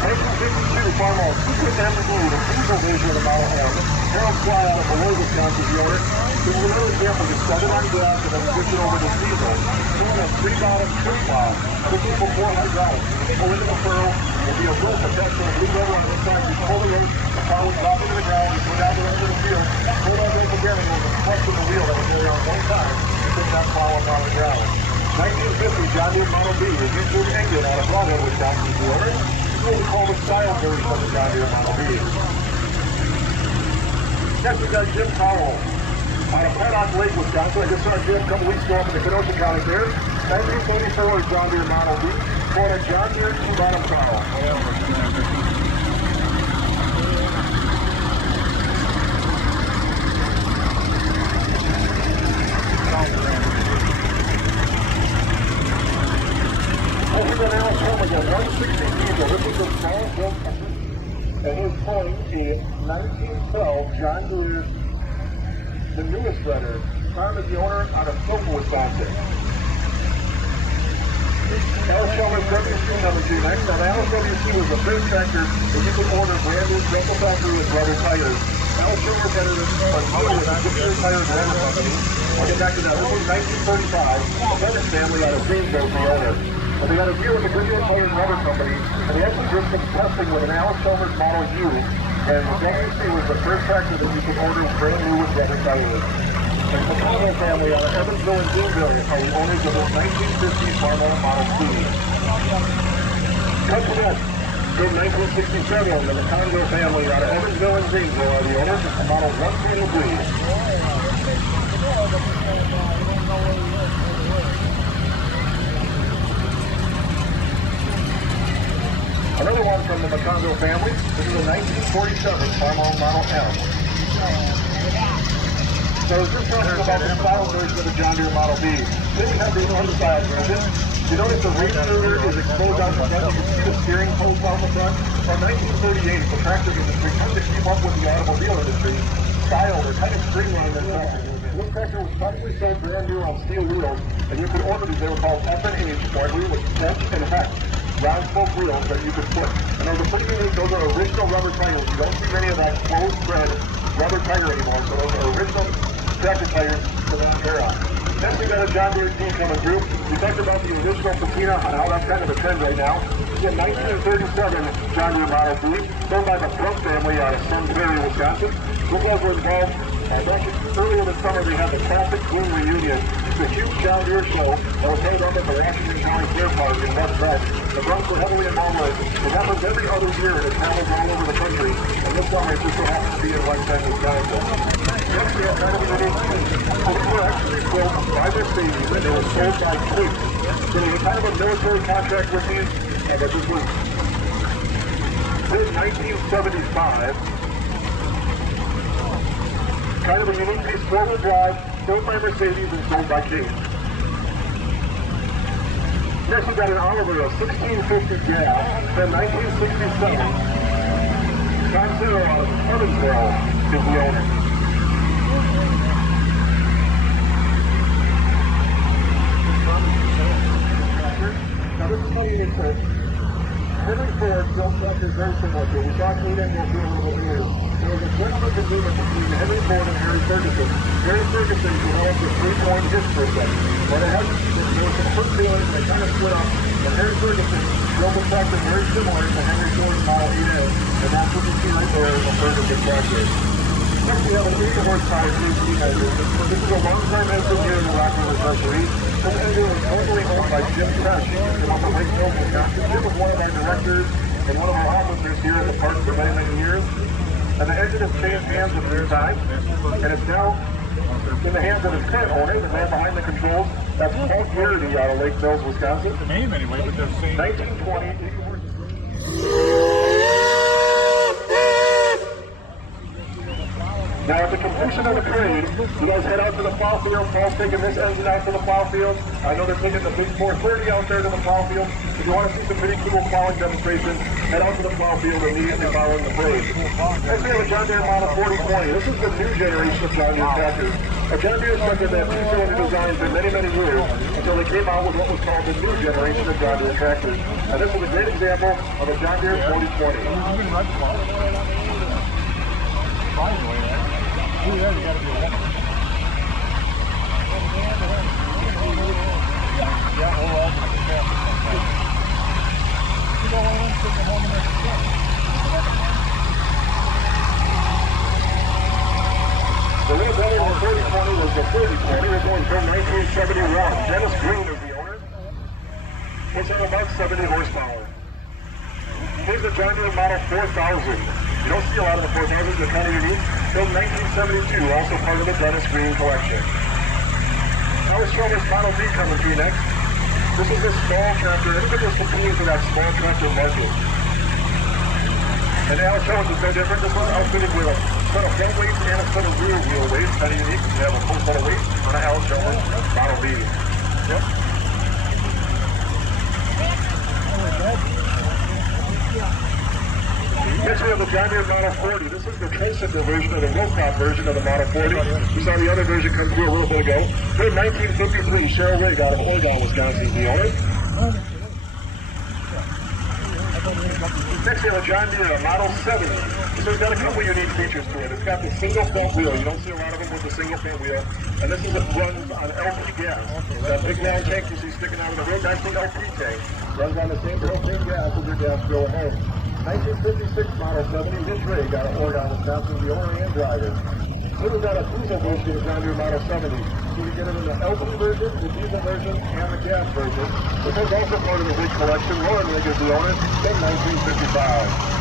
1952 Farmall Secret M&E, the diesel version of the Model M. Harold Fly out of below Wisconsin, the owner. This is another example. It started on gas and then switched it over to diesel. It's on a 3-bottom trip plow. This is before hydraulics. You pull into the furrow, there'll be a rope attached to a blue lever on this side. You pull the rope, the plow will drop into the ground, you go down the end of the field, pull that rope again, and there's a clutch in the wheel that will go on one time to put that plow up on the ground. 1950 John Deere Model B, the YouTube engine out of Broadway, Wisconsin, the owner. This is what we call the style version of the John Deere Model B. Next we got Jim Powell out of Paddock Lake, Wisconsin. I just saw Jim a couple weeks ago up in the Kenosha County Fair. 1934 John Deere Model B for a John Deere 2-bottom plow. an Alice Homer's at 160 diesel. This is a small built and he's pulling a 1912 John Deere, the newest letter. Tom is the owner out of Silver, Wisconsin. Alice Homer's WC number 2 next. Now, the Alice WC was the first tractor that you could order brand new rental factory with rubber tires. Alice Homer's had a motor with a Goodyear Tires Rubber Company. I'll get back to that. This was 1935. The Bennett family out of Greenville is the owner. And they got a deal with the Goodyear Tires Rubber Company, and they actually did some testing with an Alice Homer's Model U, and the WC was the first tractor that you could order brand new with rubber tires. And the Connell family out of Evansville and Greenville are the owners of this 1950 Farmall Model C. Cut to this. In 1967, the McConville family out of Evansville and Greenville are the owners of the Model 123. Another one from the McConville family. This is a 1947 Farmall Model M. So I was just talking about the style version of the John Deere Model B. Then you have the unstyled version. You notice the radiator is exposed out the front. You can see the steering post out the front. From 1938, the tractor industry tried to keep up with the automobile industry. Styled or kind of streamlined their tractor. This tractor was probably sold brand new on steel wheels, and you could order these. They were called F&H, or I believe it was F and Hex. Round spoke wheels that you could put. And those are pretty unique. Those are original rubber tires. You don't see many of that closed thread rubber tire anymore. So those are original tractor tires for that era. Next we got a John Deere T coming through. We talked about the original patina on how that's kind of a trend right now. It's a 1937 John Deere Model T, sold by the Brooke family out of Sunbury, Wisconsin. Those guys were involved. Earlier this summer they had the Classic Boom Reunion. It's a huge John Deere show that was held up at the Washington County Fair Park in West Bend. The Bronx were heavily involved with it. It happens every other year and it travels all over the country. And this summer it just so happens to be in West Bend, Wisconsin. Next we have kind of a unique team. So these were actually built by Mercedes and they were sold by Fleet. So there was kind of a military contract with these, but this was in 1975. Kind of a unique piece, four-wheel drive, sold by Mercedes and sold by King. Next we got an Oliver, a 1650 gas, from 1967. John Zero out of Evansville is the owner. Now this is funny unique thing. Henry Ford built tractors very similar to it. We talked to them, we'll do a little bit here. There was a gentleman's agreement between Henry Ford and Harry Ferguson. Harry Ferguson developed a three-point hitch system. But there was some quick feelings and they kind of split up. And Harry Ferguson built a tractor very similar to Henry Ford's Model 8A. And that's what you see right there is a Ferguson tractor. Next we have an 80 horsepower 3C engine. This is a long-time engine here in the RockRiver Thresheree. This engine was totally owned by Jim Fresh from up in Lake Mills, Wisconsin. Jim was one of our directors and one of our officers here at the park for many, many years. And the engine has changed hands a few times, and it's now in the hands of its current owner, the man behind the controls. That's Paul Garrity out of Lake Mills, Wisconsin. The name anyway, but they're saying 1920. Now at the completion of the parade, you guys head out to the plow field. Paul's taking this engine out to the plow field. I know they're taking the big 430 out there to the plow field. If you want to see some pretty cool plowing demonstrations, head out to the plow field immediately following the parade. Next we have a John Deere Model 4020. This is the new generation of John Deere tractors. A John Deere tractor that two-cylinder design for many, many years until they came out with what was called the new generation of John Deere tractors. And this is a great example of a John Deere 4020. Oh, yeah, you gotta be a woman. Yeah, hold on. You go home and take the home and the little brother of the 3020 was the 3020. We're going from 1971. Dennis Green is the owner. It's on about 70 horsepower. Here's the John Deere Model 4000. You don't see a lot of the 4000s, they're kind of unique. Built 1972, also part of the Dennis Green collection. Now let's show this Model B coming through next. This is a small tractor. Everybody is competing for that small tractor market. And now it shows it's no different. This one's outfitted with a set of front weights and a set of rear wheel weights. Kind of unique. You have a full set of weights on an Alice Homer Model B. Yep. John Deere Model 40. This is the tricycle version of the roll top version of the Model 40. We saw the other version come through a little bit ago. Here, 1953, Cheryl Rigg out of Oregon, Wisconsin is the owner. Next we have a John Deere Model 70. This has got a couple unique features to it. It's got the single front wheel. You don't see a lot of them with the single front wheel. And this is it runs on LP gas. That big long tank you see sticking out of the road, that's the LP tank. Runs on the same propane gas as your gas go ahead. 1956 Model 70, Mitch Rigg out of Oregon, Wisconsin, the owner and driver. Here we've got a diesel version of John Deere Model 70. So we get it in the LP version, the diesel version, and the gas version. This is also part of the Rigg collection. Lauren Rigg is the owner in 1955.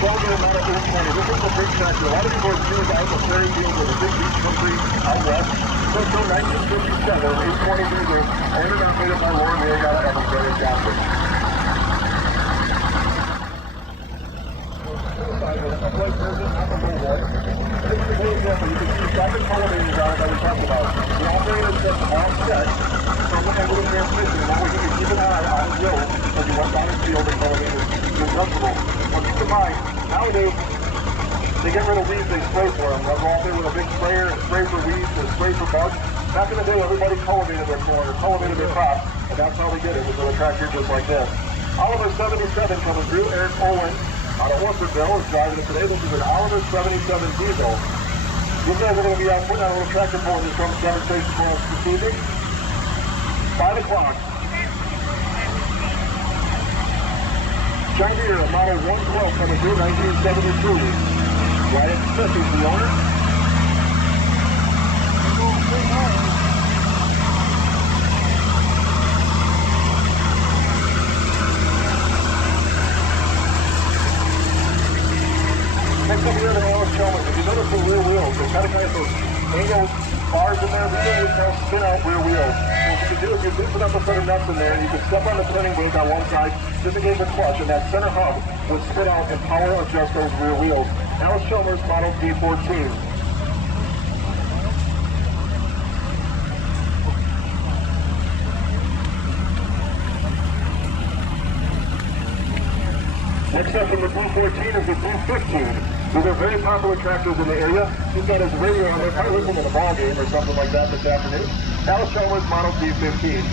John Deere Model 820. This is the big tractor. A lot of people are doing out in the prairie fields with a big beach country out west. So until 1957, 820 diesel, owned and operated by Lauren Rigg out of Evansville, Wisconsin. Upright version, not the low one. This is a great example. You can see socket televisions on it that we talked about. The operator sets on set from the end of the transmission. That way you can keep an eye on his road as you walk down the field and television is comfortable. But keep in mind, nowadays, they get rid of weeds, they spray for them. They'll go out there with a big sprayer and spray for weeds and spray for bugs. Back in the day, everybody cultivated their corn or cultivated their crops, and that's how we did it, with a tractor just like this. Oliver 77 coming through. Eric Owen out of Orfordville is driving it today. This is an Oliver 77 diesel. These guys are going to be out putting out a little tractor pull in this demonstration for us this evening. 5 o'clock. John Deere Model 112 coming through, 1972. Ryan Smith is the owner. Next up we have an Alice Chalmers. If you notice the rear wheels, they kind of those angled bars in there. These are called spin-out rear wheels. So what you can do is you loosen up a set of nuts in there, and you can step on the turning brake on one side, disengage the clutch, and that center hub would spin out and power adjust those rear wheels. Alice Chalmers Model D14. Next up from the D14 is the D15. These are very popular tractors in the area. He's got his radio on there, probably listening to the ball game or something like that this afternoon. Alice Chalmers Model D15.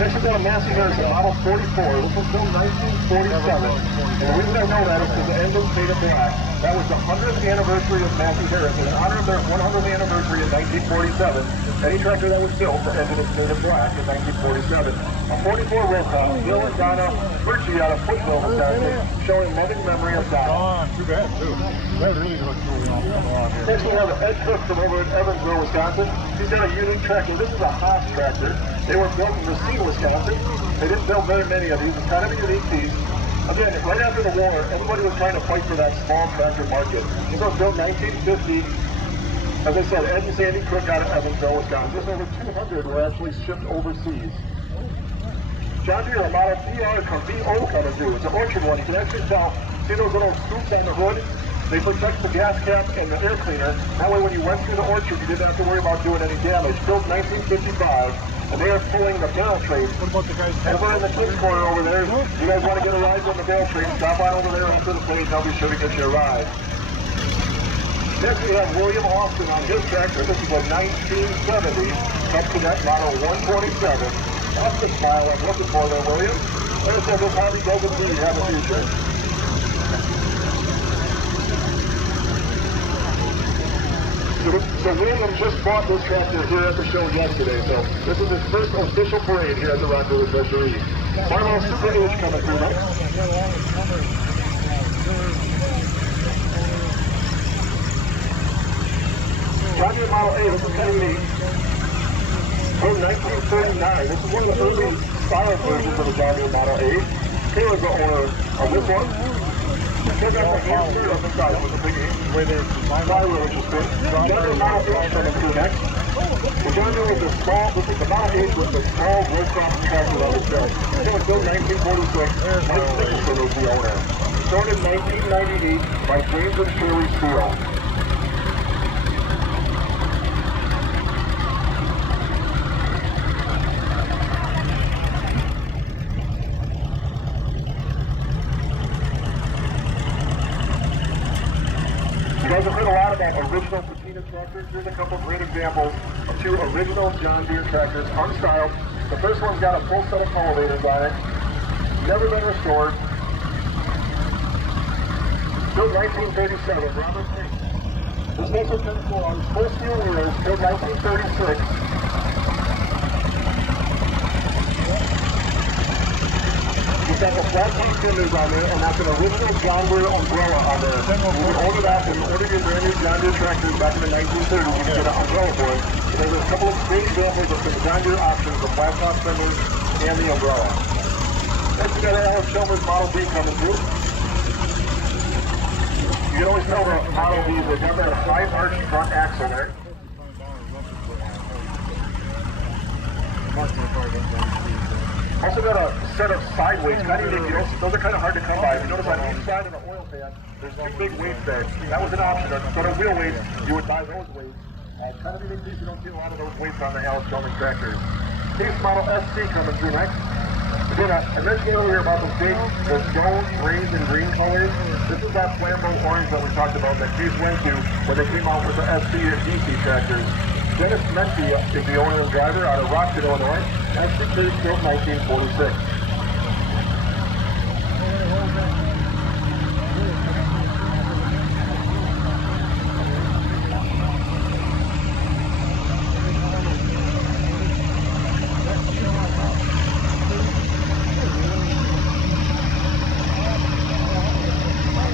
Next we've got a Massey Harrison Model 44. This was built 1947. And the reason I know that is because the engine painted black. That was the 100th anniversary of Massey Harrison. In honor of their 100th anniversary in 1947, any tractor that was built, the engine is painted black in 1947. A 44 roll top, Bill and Donna Birchie out of Foothill, Wisconsin, showing loving memory of Donna. Too bad, too. That really looks really awesome around here. Next we have Ed Cook from over in Evansville, Wisconsin. He's got a unique tractor. This is a Haas tractor. They were built in Racine, Wisconsin. They didn't build very many of these. It's kind of a unique piece. Again, right after the war, everybody was trying to fight for that small tractor market. This was built 1950. As I said, Ed and Sandy Cook out of Evansville, Wisconsin. Just over 200 were actually shipped overseas. John Deere, a Model BO coming through. It's an orchard one. You can actually tell, see those little scoops on the hood? They protect the gas cap and the air cleaner. That way when you went through the orchard, you didn't have to worry about doing any damage. Built 1955, and they are pulling the barrel train. What about the guys? Over in the kids corner over there, you guys want to get a ride on the barrel train, stop on over there after the page. I'll be sure to get you a ride. Next we have William Austin on his tractor. This is a 1970 Connect Model 127. That's the style I'm looking for there, William. Like I said, this hobby doesn't really have a future. So William just bought this tractor here at the show yesterday, so this is his first official parade here at the RockRiver Thresheree. Marlo Super H coming through next. John Deere Model A, this is kind of unique. From 1939, this is one of the early style versions of the John Deere Model A. Taylor's the owner of this one. Check out the hand here on the side with the big flywheel, which is good. John Deere Model H coming through next. The John Deere was a small, this is the Model 8 with a small row crop tractor on the bed. It was built 1946. Mike Nicholson was the owner. Started in 1998 by James and Shirley Steele. You guys have heard a lot about original patina tractors. Here's a couple of great examples of two original John Deere tractors, unstyled. The first one's got a full set of cultivators on it, never been restored. Built 1937, Robert Pink. This makes it cool on full steel wheels, built 1936. It's got the flat top fenders on there, and that's an original John Deere umbrella on there. You can order that when you order your brand new John Deere tractors back in the 1930s. You can get an umbrella for it. So there's a couple of great examples of some John Deere options, the flat top fenders and the umbrella. Next we got our Alex Chalmers Model B coming through. You can always tell the Model B, they've got that high arch front axle there. Also got a set of side weights. Those are kind of hard to come by. If you notice on each side of the oil pan, there's two big weights there. That was an option. So the wheel weights, you would buy those weights. Kind of unique, you don't see a lot of those weights on the Alex Chalmers tractors. Case Model SC coming through next. Again, I mentioned earlier about the stone, raised, and green colors. This is that flambeau orange that we talked about that Case went to when they came out with the SC and DC tractors. Dennis Menke is the owner and driver out of Rockford, Illinois. SC Case built 1946.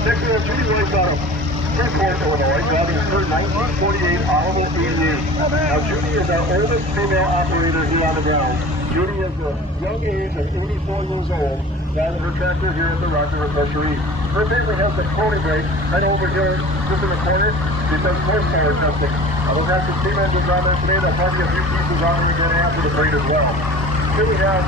Next we have Judy White out of Freeport, Illinois, driving her 1948 Olive 88. Now Judy is our oldest female operator here on the ground. Judy is a young age of 84 years old, driving her tractor here at the RockRiver Thresheree. Her family has the pony brake right over here, just in the corner. She does horsepower testing. We'll have some steam engines on there today. There'll probably be a few pieces on there again after the parade as well. Here we have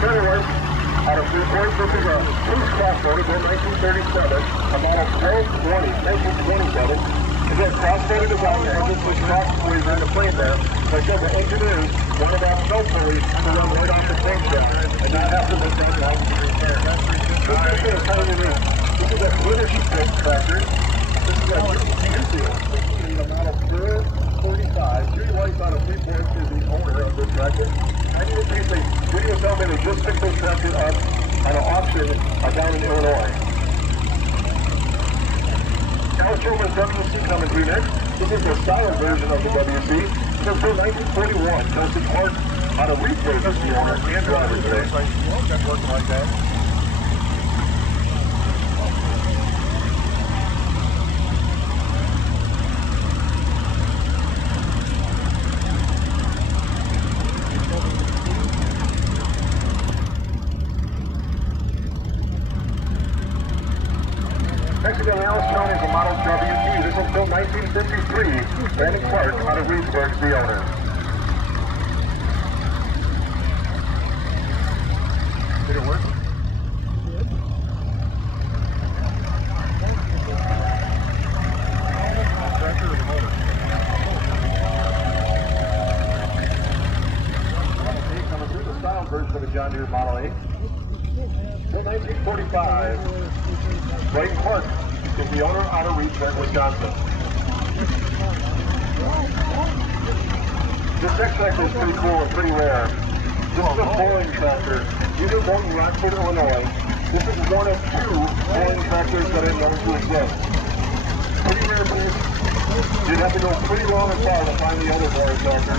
Trevor White out of Freeport. This is a police crossroad from 1937, a Model 1927. It's a crossroad design. The engine was crossways in the plane there. Like I said, the engine is one of our snow pulleys to run right off the tank shaft and not have to look down 90-degree turn. This is kind of unique. This is a British tractor. This is a in the Model 435. Judy White out of Freeport is the owner of this tractor. I need to say, Judy was telling me they just picked this tractor up at an auction down in Illinois. Alex Chalmers WC coming through next. This is the style version of the WC. It's until 1941. Kelsey Clark out of Replay is the owner and driver today. That's working like that. Next again, Alex Chalmers, a Model WT. This one's built 1953. Brandon Clark out of Reedsburg is the owner. Did it work? Tractor or the motor? Okay, coming through the style version of the John Deere Model 8. Till 1945. Brandon Clark is the owner out of Reedsburg, Wisconsin. This next tractor is pretty cool and pretty rare. This is a boring tractor. These are built in Rockford, Illinois. This is one of two boring tractors that are known to exist. Pretty rare piece. You'd have to go pretty long and far to find the other boring tractor.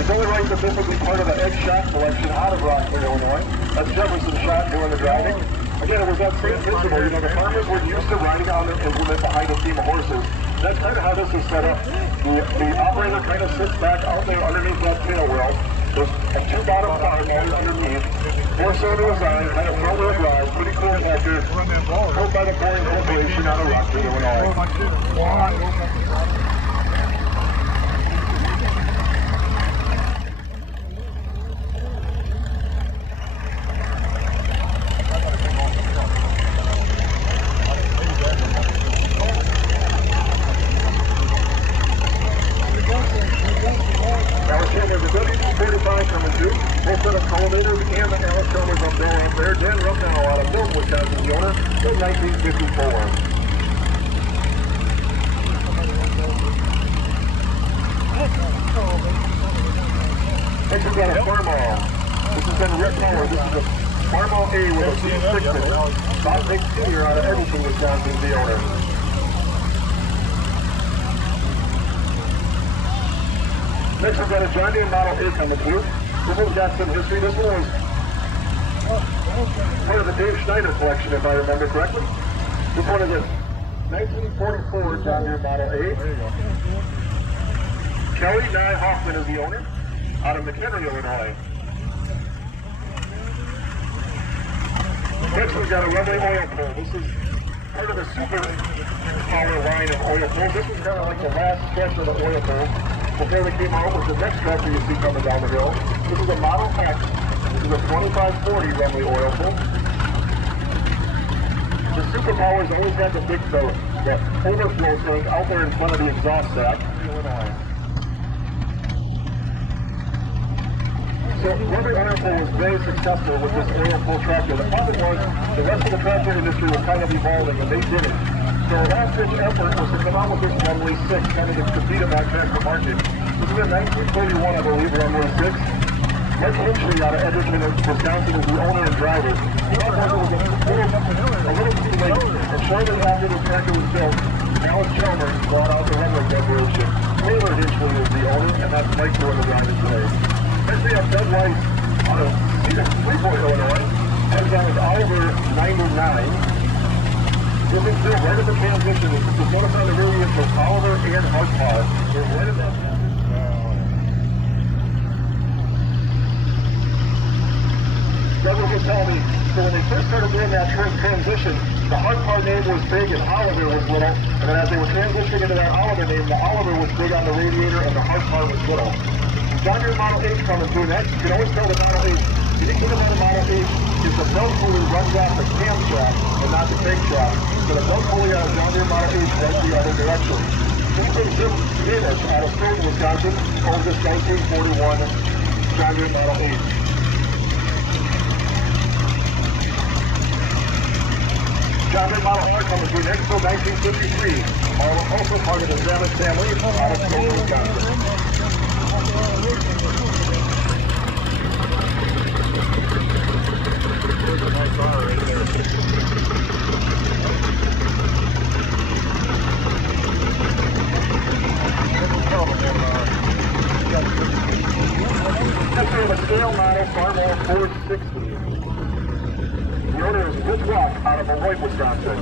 It's only right that this will be part of the Egg Shot collection out of Rockford, Illinois. That's Jefferson Shot doing the driving. Again, it was that same principle. You know, the farmers were used to riding on their implement behind a team of horses. That's kind of how this is set up. The operator kind of sits back out there underneath that tail wheel. There's a two bottom car mounted underneath. 4-cylinder design, kind of front-wheel drive, pretty cool tractor. Built by the Boring Corporation out of Rockford, Illinois. A with a V6 Bob Nick Sr. out of Edmonton, Wisconsin is the owner. Next we've got a John Deere Model A coming through. This one's got some history. This one was part of the Dave Schneider collection, if I remember correctly. This one is a 1944 John Deere Model A. There you go. Kelly Nye Hoffman is the owner, out of McHenry, Illinois. Next we've got a Runway oil pull. This is part of the super power line of oil pulls. This was kind of like the last stretch of the oil pull before they came out with the next tractor you see coming down the hill. This is a Model X. This is a 2540 Runway oil pull. The super powers always had the big overflow tank out there in front of the exhaust stack. Illinois. So Runway oil pull was very successful with this oil pull tractor. The problem was the rest of the tractor industry was kind of evolving and they didn't. So our last ditch effort was to come out with this Runway 6 kind of to compete in that tractor market. This is a 1931, I believe, Runway 6. Mike Hinchley out of Edmonton, Wisconsin is the owner and driver. He thought it was a little too late, and shortly after the tractor was built, Alan Chalmers brought out the Runway Corporation. Taylor Hinchley is the owner, and that's Mike doing the driving today. Next we have Doug White out of Freeport, Illinois. He's on his Oliver 99. This is still right at the transition. If you notice on the rear end, both Oliver and Hardpar. They're right at that. Doug was just telling me, so when they first started doing that transition, the Hardpar name was big and Oliver was little. And then as they were transitioning into that Oliver name, the Oliver was big on the radiator and the Hardpar was little. John Deere Model 8 coming through next. You can always tell the Model 8. The unique thing about a Model 8 is the belt pulley runs off the camshaft and not the crankshaft. So the belt pulley out of John Deere Model 8 runs the other direction. Jim Danish out of Stoughton, Wisconsin owns this 1941 John Deere Model 8. John Deere Model R coming through next till 1953. Also part of the Zammit family out of Stoughton, Wisconsin. There's a nice bar right there. This is a scale model Farmall 460. The owner is Rich Rock out of Beloit, Wisconsin.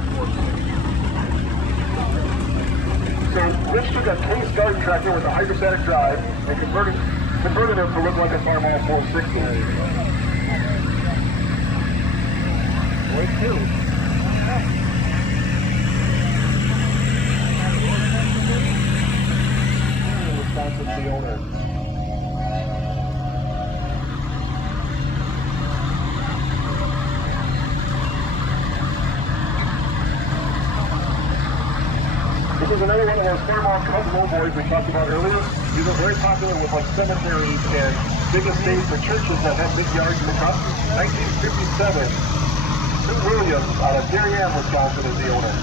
So Rich took a case garden tractor with a hydrostatic drive and converted it to look like a Farmall 460. Wisconsin's the owner. This is another one of our Fairmont Cub lowboys we talked about earlier. These are very popular with like cemeteries and big estates or churches that have big yards in the Cub. 1957. Williams out of Darien, Wisconsin is the owner.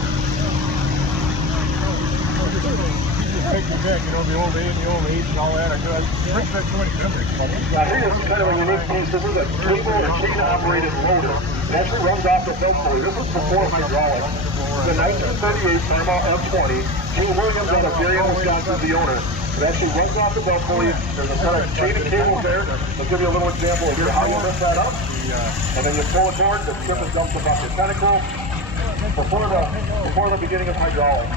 Take your back, you know, the old A and the old H and all that are good. Brings back so many memories. Now here is kind of a unique piece. This is a cable or chain operated motor. It actually runs off the belt pulley. This was before hydraulics. The 1938 Fairmont F20. Gene Williams out of Darien, Wisconsin is the owner. It actually runs off the belt pulley. There's a kind of chain of cables there. I'll give you a little example of here how you lift that up. And then you pull it forward, the strip and dumps about the tentacle before the beginning of hydraulics.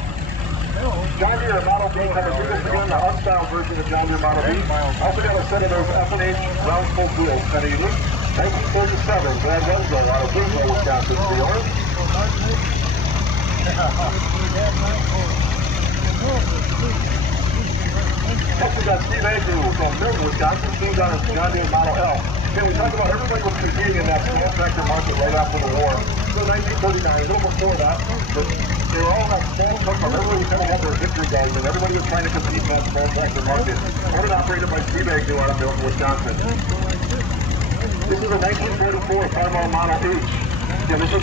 John Deere Model B coming through this again, the unstyled version of John Deere Model B. Also got a set of those F&H round full wheels, kind of unique. 1937, Brad Renzo out of Greenville, Wisconsin, the owner. Next we got Steve Agnew from Milton, Wisconsin. Steve's on his John Deere Model L. Okay, we talked about everybody was competing in that small tractor market right after the war. So 1939, a little before that, but they were all in that small truck. Everybody kind of had their victory guns, and everybody was trying to compete in that small tractor market. Owned and operated by Steve Agnew out of Milton, Wisconsin. This is a 1944 Farmall Model H. Yeah, this is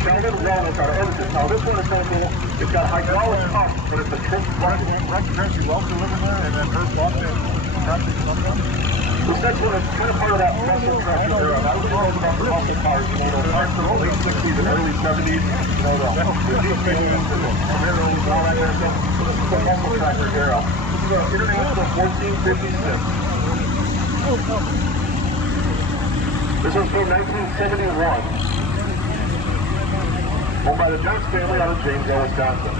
Calvin Wellness out of Edmonton. Now this one is so cool. It's got hydraulics up, but it's a trip bucket. Country well delivered there, and then her bought that tractor from them. This next one is kind of part of that muscle tractor era. That was all about the muscle cars, you know, those cars from the late 60s and early 70s, you know, the G-Space and the Camaros and all that kind of stuff. So this is the muscle tractor era. This is an International 1456. This is from 1971. Owned by the Jones family out of Janesville, Wisconsin.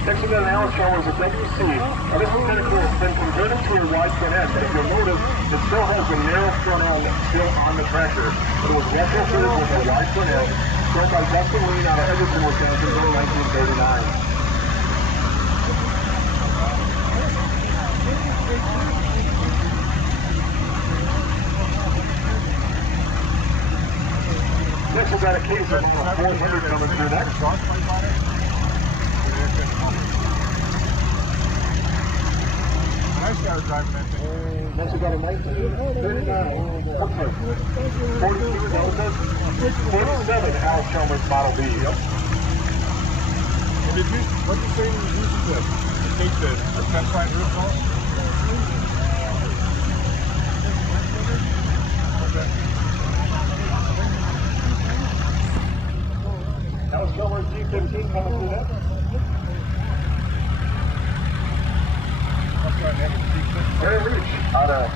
Next we got an Alice Chalmers at WC. Now this is kind of cool. It's been converted to a wide front end, but if you'll notice, it still has the narrow front end still on the tractor. It was retrofitted with a wide front end, built by Dustin Lean out of Edgerton, Wisconsin in 1939. Next we've got a case of 400 coming through next. I started driving that thing. Next we got a 1939, 47 Alice Chalmers Model B. Yep. What did you say you used to take the test line roof off? Alice Chalmers G15 coming through next. Mary Leach out of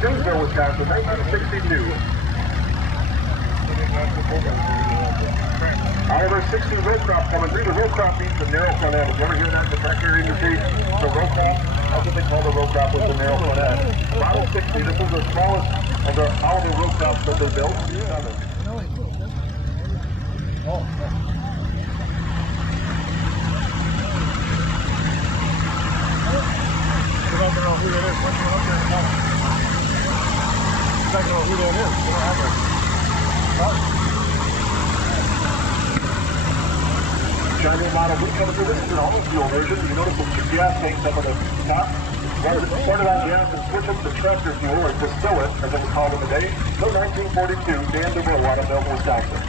Janesville, Wisconsin, 1962. However, 60 row crop coming through. The row crop means the narrow front end. Did you ever hear that in the tractor industry? The row crop, that's what they call the row crop, with the narrow front end. Model 60, this is the smallest of all the row crops that they built. Oh. I don't know who that is. What's up there in the morning? I don't know who that is. We don't have a car. John Deere Model B coming through. This is an all fuel version. You notice the gas tanks up on the top. Started on gas and switch it to tractor fuel, or distill it, as it was called in the day. Till 1942, Dan DeVille out of Milton, Wisconsin.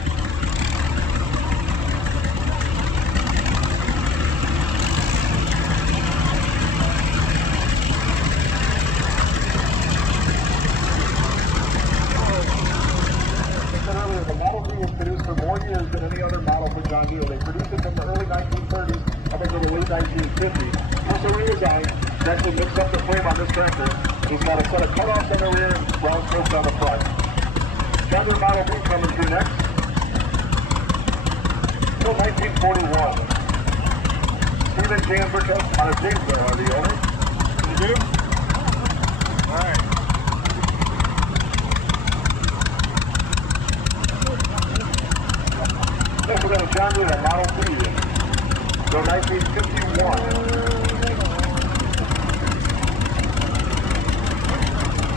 Than any other model for John Deere. They produced it from the early 1930s up until the late 1950s. Also redesigned, to actually mix up the frame on this tractor. He's got a set of cutoffs on the rear and brown strokes on the front. John Deere Model B coming through next. Till 1941. Stephen Janberka out of Janesville are the owners. You do? All right. Next we got a John Deere Model B, so 1951.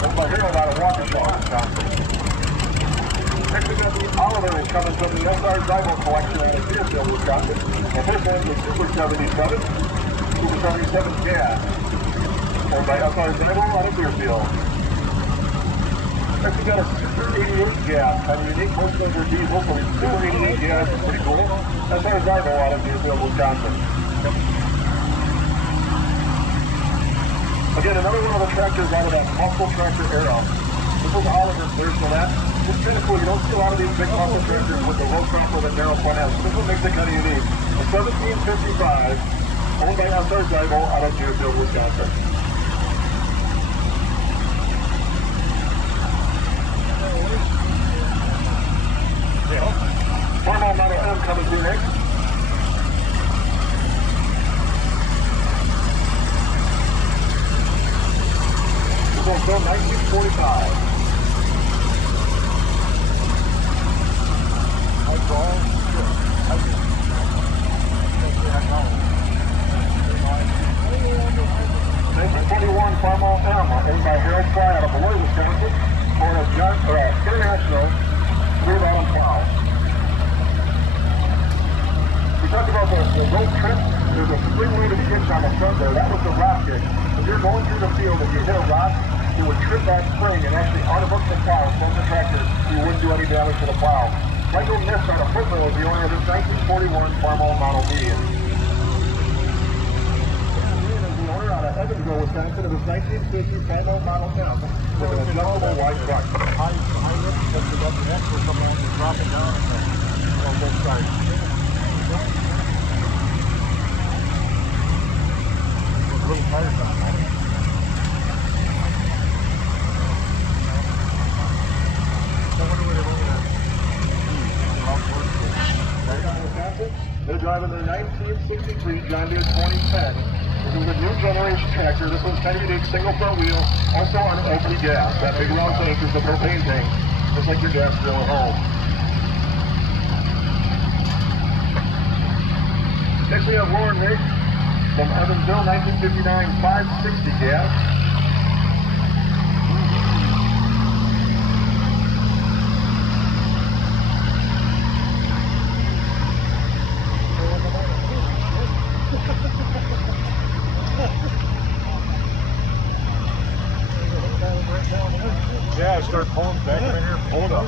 Owned by Harold out of RockRiver, Wisconsin. Next we got the Oliver coming from the SR Zybo collection out of Deerfield, Wisconsin. And this one is Super 77, Super 77 gas, owned by SR Zybo out of Deerfield. Next we got a Super 88 gas, kind of unique. Most of those are diesel, so Super 88 gas is pretty cool. That's our Zybo out of Deerfield, Wisconsin. Again, another one of the tractors out of that muscle tractor era. This is Oliver's version of that. It's kind of cool. You don't see a lot of these big muscle tractors with the low crop with a narrow front end. So this one makes it kind of unique. A 1755, owned by SR Zybo out of Deerfield, Wisconsin. Farmall Model M coming through next. This one's from 1945. Farmall M, owned by Harold Fry out of Beloit, Wisconsin, for a International Third Autumn Plow. We talked about the road trip. There's a spring-loaded hitch on the front there. That was the rock hitch. If you're going through the field and you hit a rock, it would trip that spring and actually unhook the plow from the tractor. You wouldn't do any damage to the plow. Michael Nist out of Footmill is the owner of this 1941 Farmall Model B. Out of Evansville, Wisconsin. It was 1950 5 model town with an adjustable wide front. High rip because we got the axle coming on and drop it down on both sides. It's a little tires on that. I wonder where they're moving at. Wisconsin. They're driving their 1963 John Deere 2010. This is a new generation tractor. This one's kind of unique, single front wheel, also on LP gas. That big round tank is the propane tank, just like your gas grill at home. Next we have Lauren Riggs from Evansville, 1959 560 gas. Yeah, start pulling back in here, pull it up.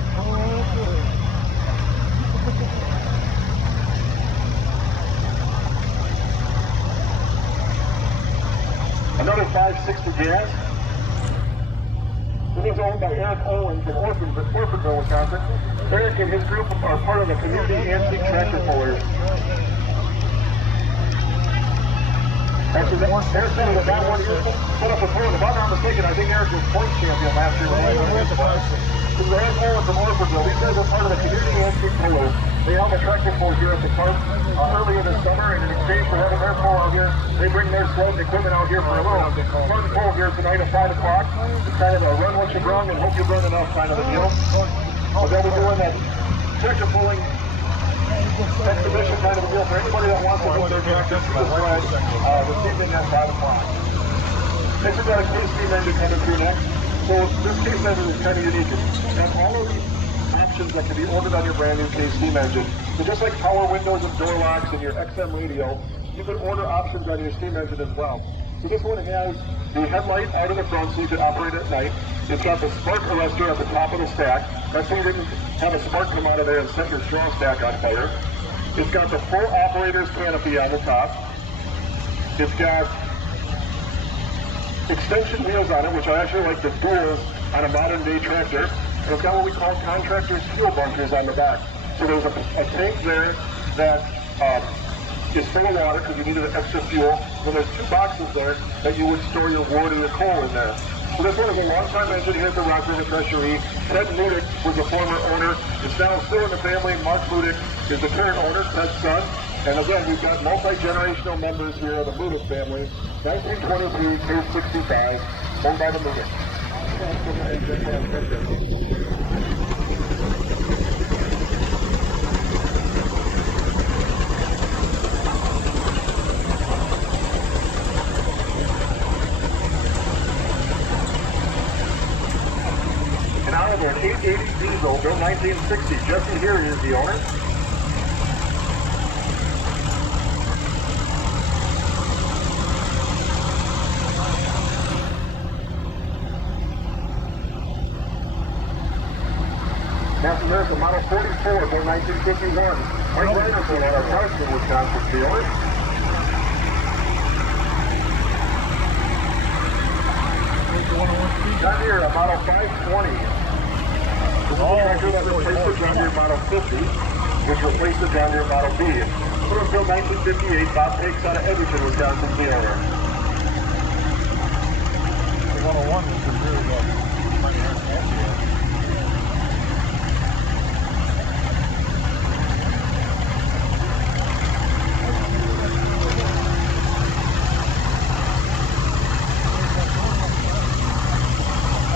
Another 560 gas. This is owned by Eric Owen from Orphanville, Wisconsin. Eric and his group are part of the community antique tractor pullers. Actually, Eric said that one year put up a pull. If I'm not mistaken, I think Eric was point champion last year. This is Eric Owen from Orphanville. These guys are part of the community antique pullers. They have a tractor pull here at the park earlier this summer, and in exchange for having their pull out here, they bring their sled and equipment out here for a little fun pull here tonight at 5 o'clock. It's kind of a run what you brung and hope you bring enough kind of a deal. But they'll be doing that tractor pulling exhibition kind of a deal for anybody that wants to put their tractor to the sled this evening at 5 o'clock. Next we've got a case steam engine coming through next. So this case engine is kind of unique. It has all of these options that can be ordered on your brand new case steam engine. So just like power windows and door locks and your XM radio, you can order options on your steam engine as well. So this one has the headlight out in the front so you can operate at night. It's got the spark arrestor at the top of the stack. That's so you didn't have a spark come out of there and set your straw stack on fire. It's got the full operator's canopy on the top. It's got extension wheels on it, which I actually like the duals on a modern day tractor. And it's got what we call contractor's fuel bunkers on the back. So there's a tank there that is full of water because you needed extra fuel. Then there's 2 boxes there that you would store your wood and your coal in there. So this one is a long-time engine here at the RockRiver Thresheree. Ted Ludick was the former owner. It's now still in the family. Mark Ludick is the current owner, Ted's son. And again, we've got multi-generational members here of the Ludick family. 1923, case 65, owned by the Ludick. And out of an 880 diesel, built 1960, Jesse here is the owner. Now from there's a Model 44 from 1951. Mike Reinerson out of Carson, Wisconsin, the owner. John Deere, a Model 520. This is a tractor that replaced the John Deere Model 50, which replaced the John Deere Model B. Put until 1958, Bob Takes out of Edgerton, Wisconsin, the owner. The 101 was the rear of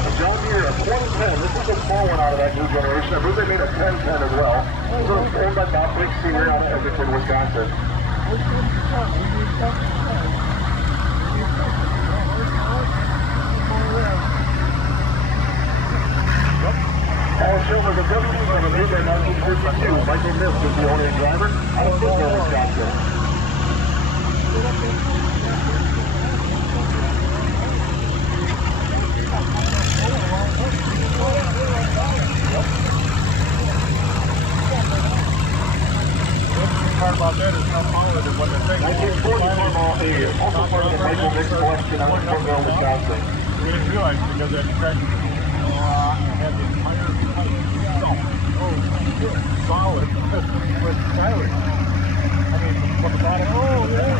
the John Deere, a 2010. This is a small one out of that new generation. I believe they made a 1010 as well. This is owned by Bob Blake Sr. out of Edgerton, Wisconsin. Paul Schiller, the deputy from the New Day 1932. Michael Mist is the owner and driver out of Fittville, Wisconsin. part about that is how power than what they think. Farmall A, also part of the Michael Vick collection out in Portville, Wisconsin. We didn't realize because that track had the entire solid with silage. I mean, from the bottom. Oh, yeah.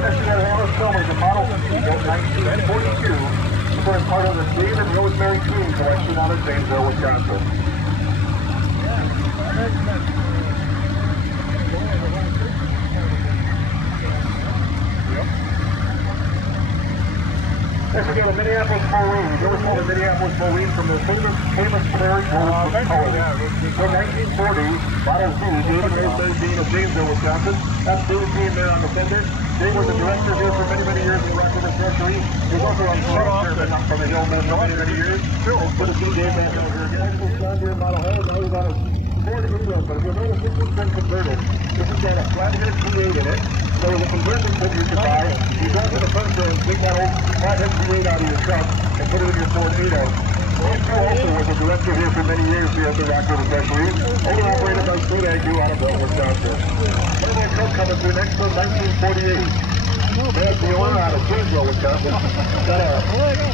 Next, we got an Alice Chalmers, a Model C, built 1942. It's part of the Dave and Rosemary Green collection out of Zanesville, Wisconsin. Next we got a Minneapolis Marine. You ever saw the Minneapolis Marine from the famous Prairie Home color? So 1940, Model Z, Dave and Rosemary Green of Zanesville, Wisconsin. That's Dave's name there on the fender. Dave was a director here for many, many years in RockRiver Thresheree. He was also on chairman up from the Hill for many, many years. Good to see Dave back over here again. This is John Deere Model A. Now he's on a Ford England, but if you notice, this has been converted. This has got a flathead V8 in it. So there's a conversion kit you can buy. You go to the furniture and take that old flathead V8 out of your truck and put it in your Ford 8. Dave also was a director here for many years here at the RockRiver Thresheree. Owner operated by State Agnew out of Wisconsin. Another truck coming through next to 1948. That's the owner out of Zanesville, Wisconsin. Got a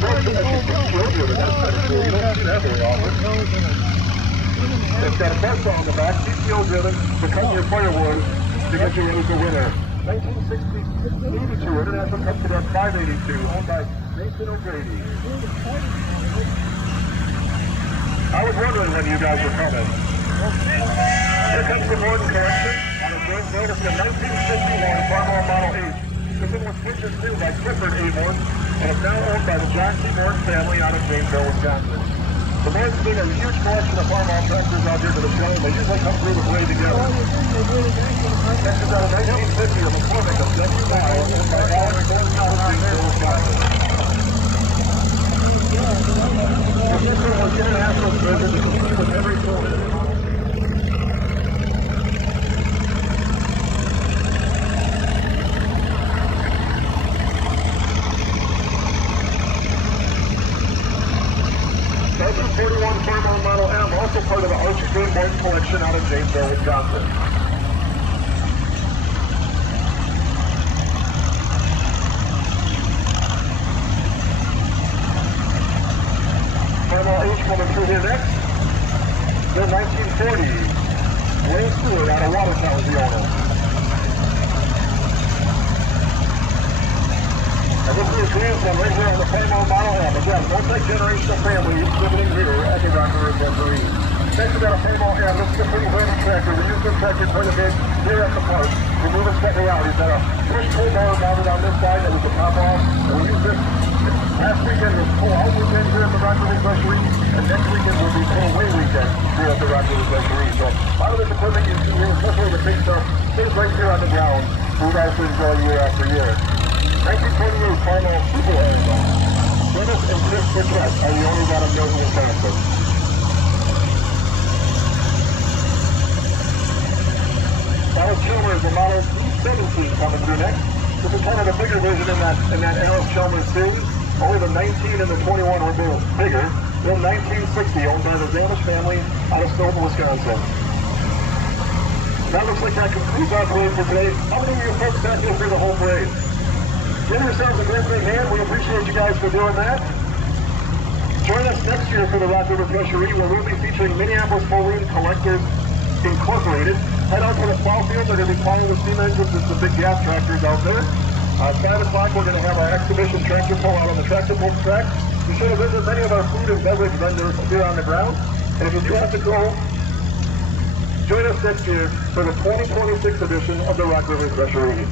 children, and that's kind of cool. You don't see that very often. It's got a bus on the back, CPO driven, to cut your firewood to get you ready for winter. 1982 International Cup Cadet 582, owned by Nathan O'Grady. I was wondering when you guys were coming. Here comes the Morton collection on a joint notice of 1951 Farmall Model H. This one was purchased new by Clifford A. Morton and is now owned by the John C. Morton family out of Zanesville, Wisconsin. The Mortons bring a huge collection of Farmall tractors out here to the show. They usually come through the parade together. Next is out of 1950 of McCormick of W.Y. owned by Alex Morton out of Zanesville, Wisconsin. This one was international version to compete with every tour. Farmall Model M, also part of the Archie J. Morton collection out of Zanesville, Wisconsin. Farmall H coming through here next. They're 1940. Wayne Stewart out of Watertown is the owner. And this is a grandson right here on the Farmall Model M. Again, multi-generational family exhibiting here at the RockRiver Thresheree. Next we got a Farmall M. This is a pretty handy tractor. We use this tractor quite a bit here at the park. We move and check it out. He's got a push pull bar mounted on this side that we can pop off. And we use this. Last weekend was pull out weekend here at the RockRiver Thresheree. And next weekend will be pull away weekend here at the RockRiver Thresheree. So a lot of this equipment you see here, especially the big stuff, stays right here on the ground for you guys to enjoy year after year. 1928 Farmall Super Arizona. Dennis and Chris Burchett are the owners out of Milton, Wisconsin. Alice Chalmers, the Model C17 coming through next. This is kind of the bigger version in that Alice Chalmers series. Only the 19 and the 21 were both bigger. Then 1960, owned by the Zamish family out of Stoughton, Wisconsin. That looks like that concludes our parade for today. How many of you folks sat here for the whole parade? Give yourselves a great big hand. We appreciate you guys for doing that. Join us next year for the RockRiver Thresheree, where we'll be featuring Minneapolis Marine Collectors Incorporated. Head out to the plow field. They're going to be plowing the steam engines with the big gas tractors out there. 5 o'clock, we're going to have our exhibition tractor pull out on the tractor pull track. Be sure to visit many of our food and beverage vendors here on the ground. And if you do have to go, join us next year for the 2026 edition of the RockRiver Thresheree.